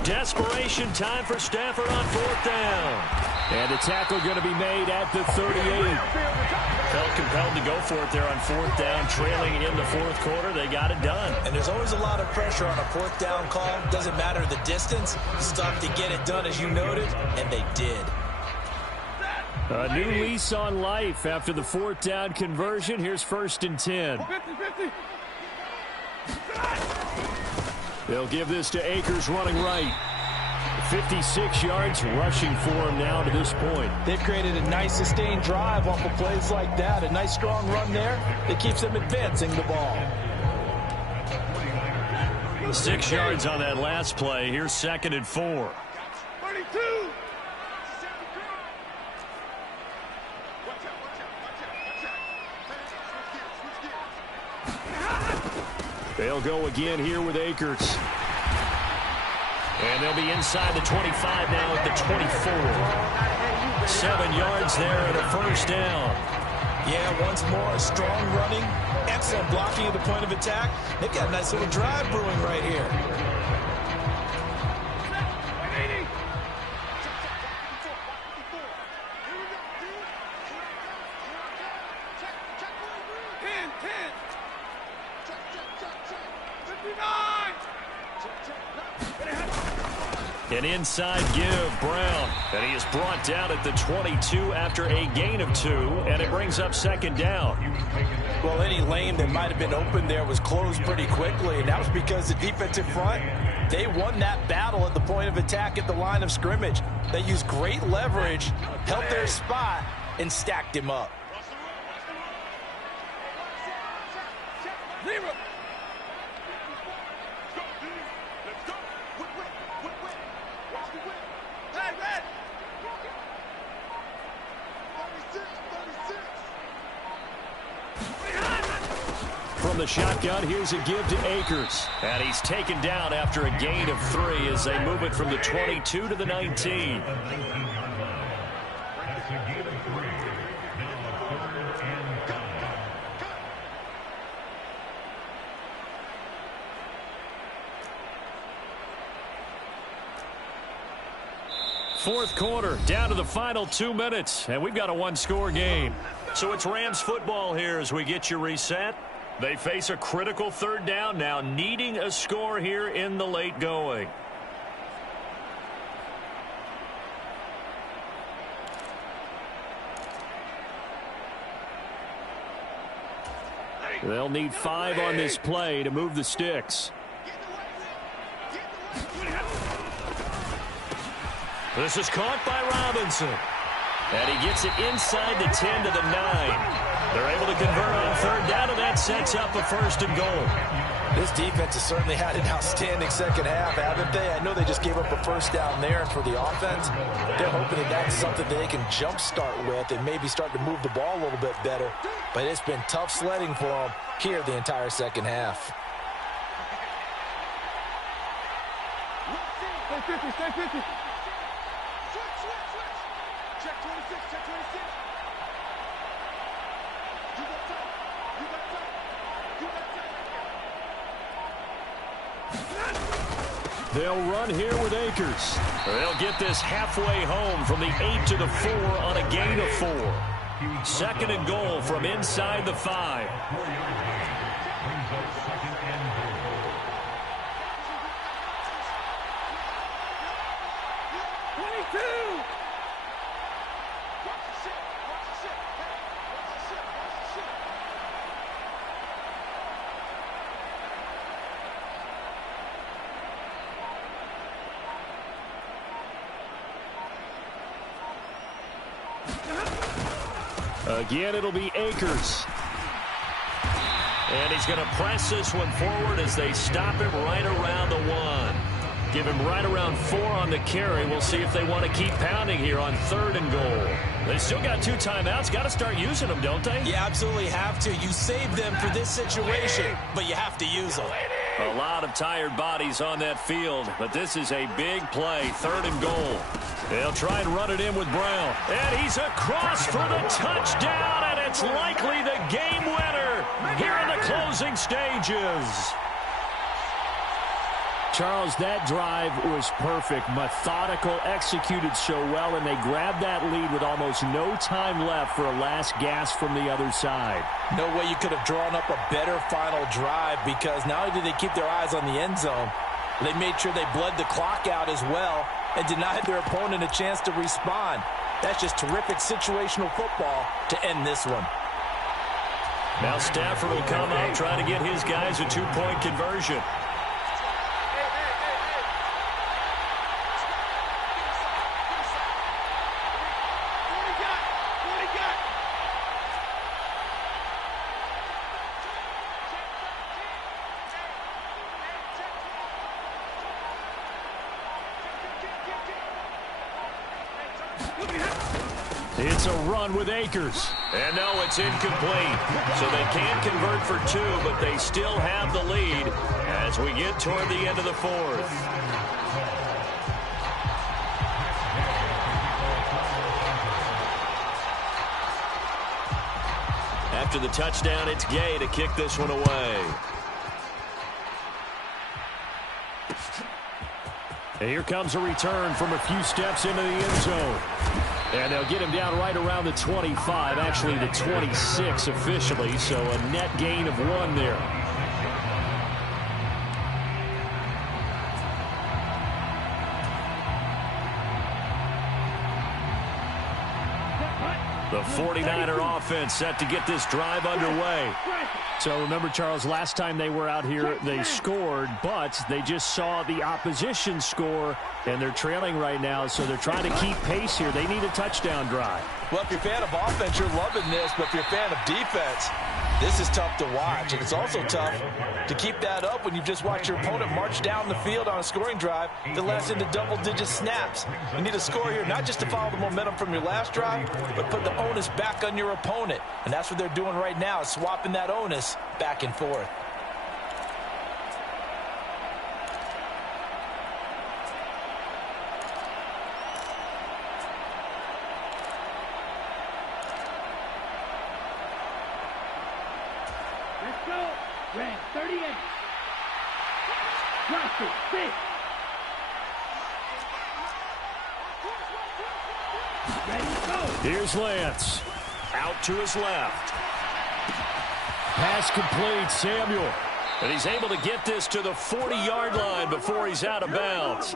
Desperation time for Stafford on 4th down. And the tackle going to be made at the 38. Felt compelled to go for it there on 4th down, trailing in the 4th quarter. They got it done. And there's always a lot of pressure on a 4th down call. Doesn't matter the distance. Stuck to get it done, as you noted, and they did. A new lease on life after the 4th down conversion. Here's 1st and 10. 50-50. They'll give this to Akers running right. 56 yards rushing for him now to this point. They've created a nice sustained drive off of plays like that. A nice strong run there that keeps them advancing the ball. 6 yards on that last play. Here's 2nd and 4. 32. They'll go again here with Akers. And they'll be inside the 25 now at the 24. 7 yards there and a 1st down. Yeah, once more, strong running, excellent blocking at the point of attack. They've got a nice little drive brewing right here. An inside give, Brown. And he is brought down at the 22 after a gain of 2, and it brings up 2nd down. Well, any lane that might have been open there was closed pretty quickly, and that was because the defensive front, they won that battle at the point of attack at the line of scrimmage. They used great leverage, held their spot, and stacked him up. From the shotgun, here's a give to Akers. And he's taken down after a gain of 3 as they move it from the 22 to the 19. Fourth quarter, down to the final 2 minutes, and we've got a 1-score game. So it's Rams football here as we get you reset. They face a critical 3rd down now, needing a score here in the late going. They'll need 5 on this play to move the sticks. This is caught by Robinson. And he gets it inside the 10 to the 9. They're able to convert on third down, and that sets up a 1st and goal. This defense has certainly had an outstanding second half, haven't they? I know they just gave up a 1st down there, and for the offense, they're hoping that that's something that they can jumpstart with and maybe start to move the ball a little bit better. But it's been tough sledding for them here the entire second half. Stay 50, stay 50. Check 26, check 26. You got tight. You got tight. You got tight. They'll run here with Akers. They'll get this halfway home from the 8 to the 4 on a gain of 4. 2nd and goal from inside the 5. Again, it'll be Akers. And he's going to press this one forward as they stop him right around the 1. Give him right around 4 on the carry. We'll see if they want to keep pounding here on 3rd and goal. They still got 2 timeouts. Got to start using them, don't they? You absolutely have to. You save them for this situation, but you have to use them. A lot of tired bodies on that field, but this is a big play. 3rd and goal. They'll try and run it in with Brown. And he's across for the touchdown, and it's likely the game winner here in the closing stages. Charles, that drive was perfect. Methodical, executed so well, and they grabbed that lead with almost no time left for a last gasp from the other side. No way you could have drawn up a better final drive, because not only did they keep their eyes on the end zone, they made sure they bled the clock out as well and denied their opponent a chance to respond. That's just terrific situational football to end this one. Now Stafford will come out trying to get his guys a 2-point conversion. It's a run with Akers. And no, it's incomplete. So they can convert for 2, but they still have the lead as we get toward the end of the 4th. After the touchdown, it's Gay to kick this one away. And here comes a return from a few steps into the end zone. And they'll get him down right around the 25, actually the 26 officially, so a net gain of 1 there. The 49er offense set to get this drive underway. So remember, Charles, last time they were out here, they scored, but they just saw the opposition score, and they're trailing right now, so they're trying to keep pace here. They need a touchdown drive. Well, if you're a fan of offense, you're loving this, but if you're a fan of defense, this is tough to watch, and it's also tough to keep that up when you've just watched your opponent march down the field on a scoring drive that lasts into double-digit snaps. You need a score here, not just to follow the momentum from your last drive, but put the onus back on your opponent, and that's what they're doing right now, swapping that onus back and forth. Let's go. Red 38. Drop it. 6. Ready, go. Here's Lance. Out to his left. Pass complete, Samuel. And he's able to get this to the 40-yard line before he's out of bounds.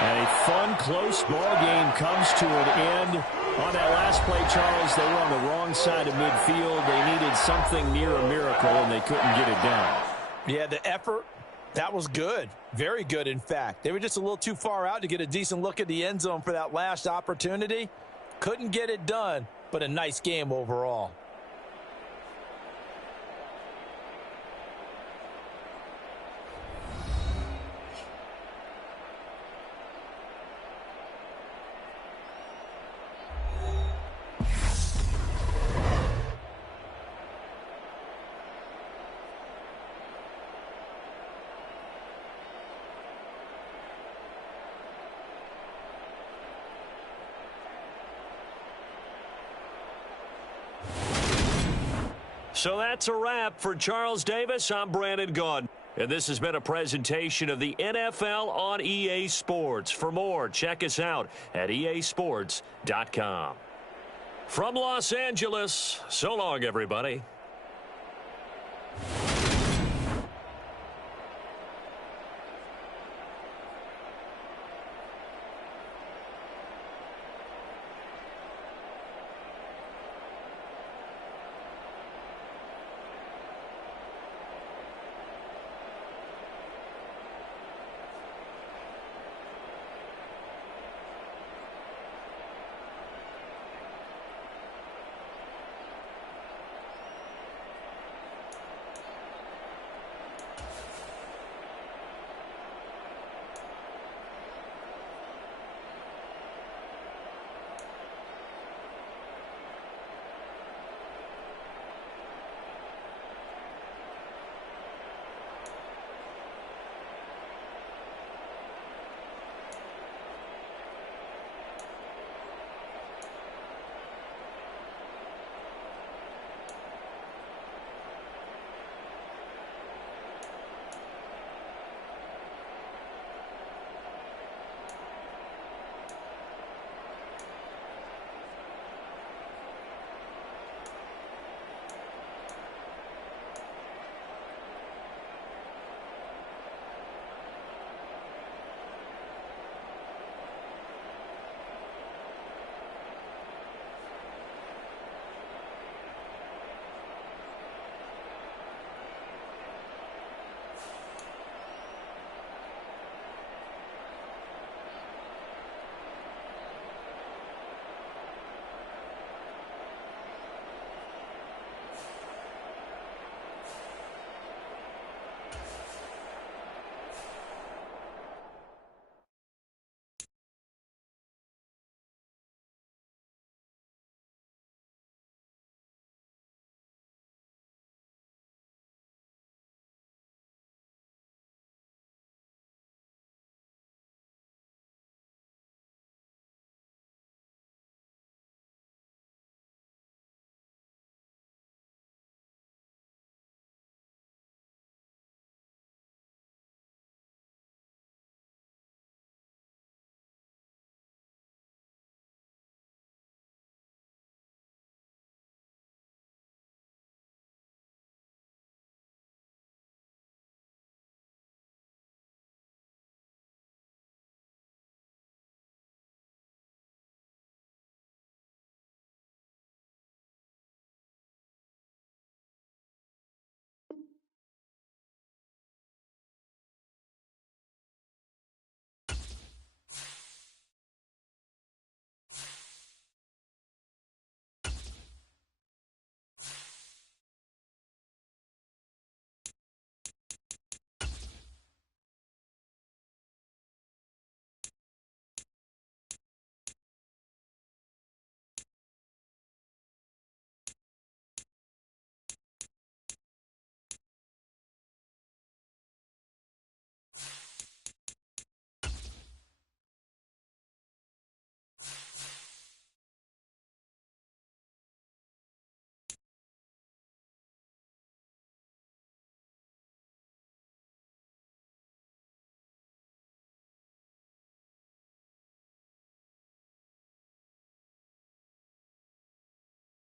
And a fun, close ball game comes to an end. On that last play, Charles, they were on the wrong side of midfield. They needed something near a miracle, and they couldn't get it done. Yeah, the effort, that was good. Very good, in fact. They were just a little too far out to get a decent look at the end zone for that last opportunity. Couldn't get it done, but a nice game overall. So that's a wrap for Charles Davis. I'm Brandon Gaudin. And this has been a presentation of the NFL on EA Sports. For more, check us out at easports.com. From Los Angeles, so long, everybody.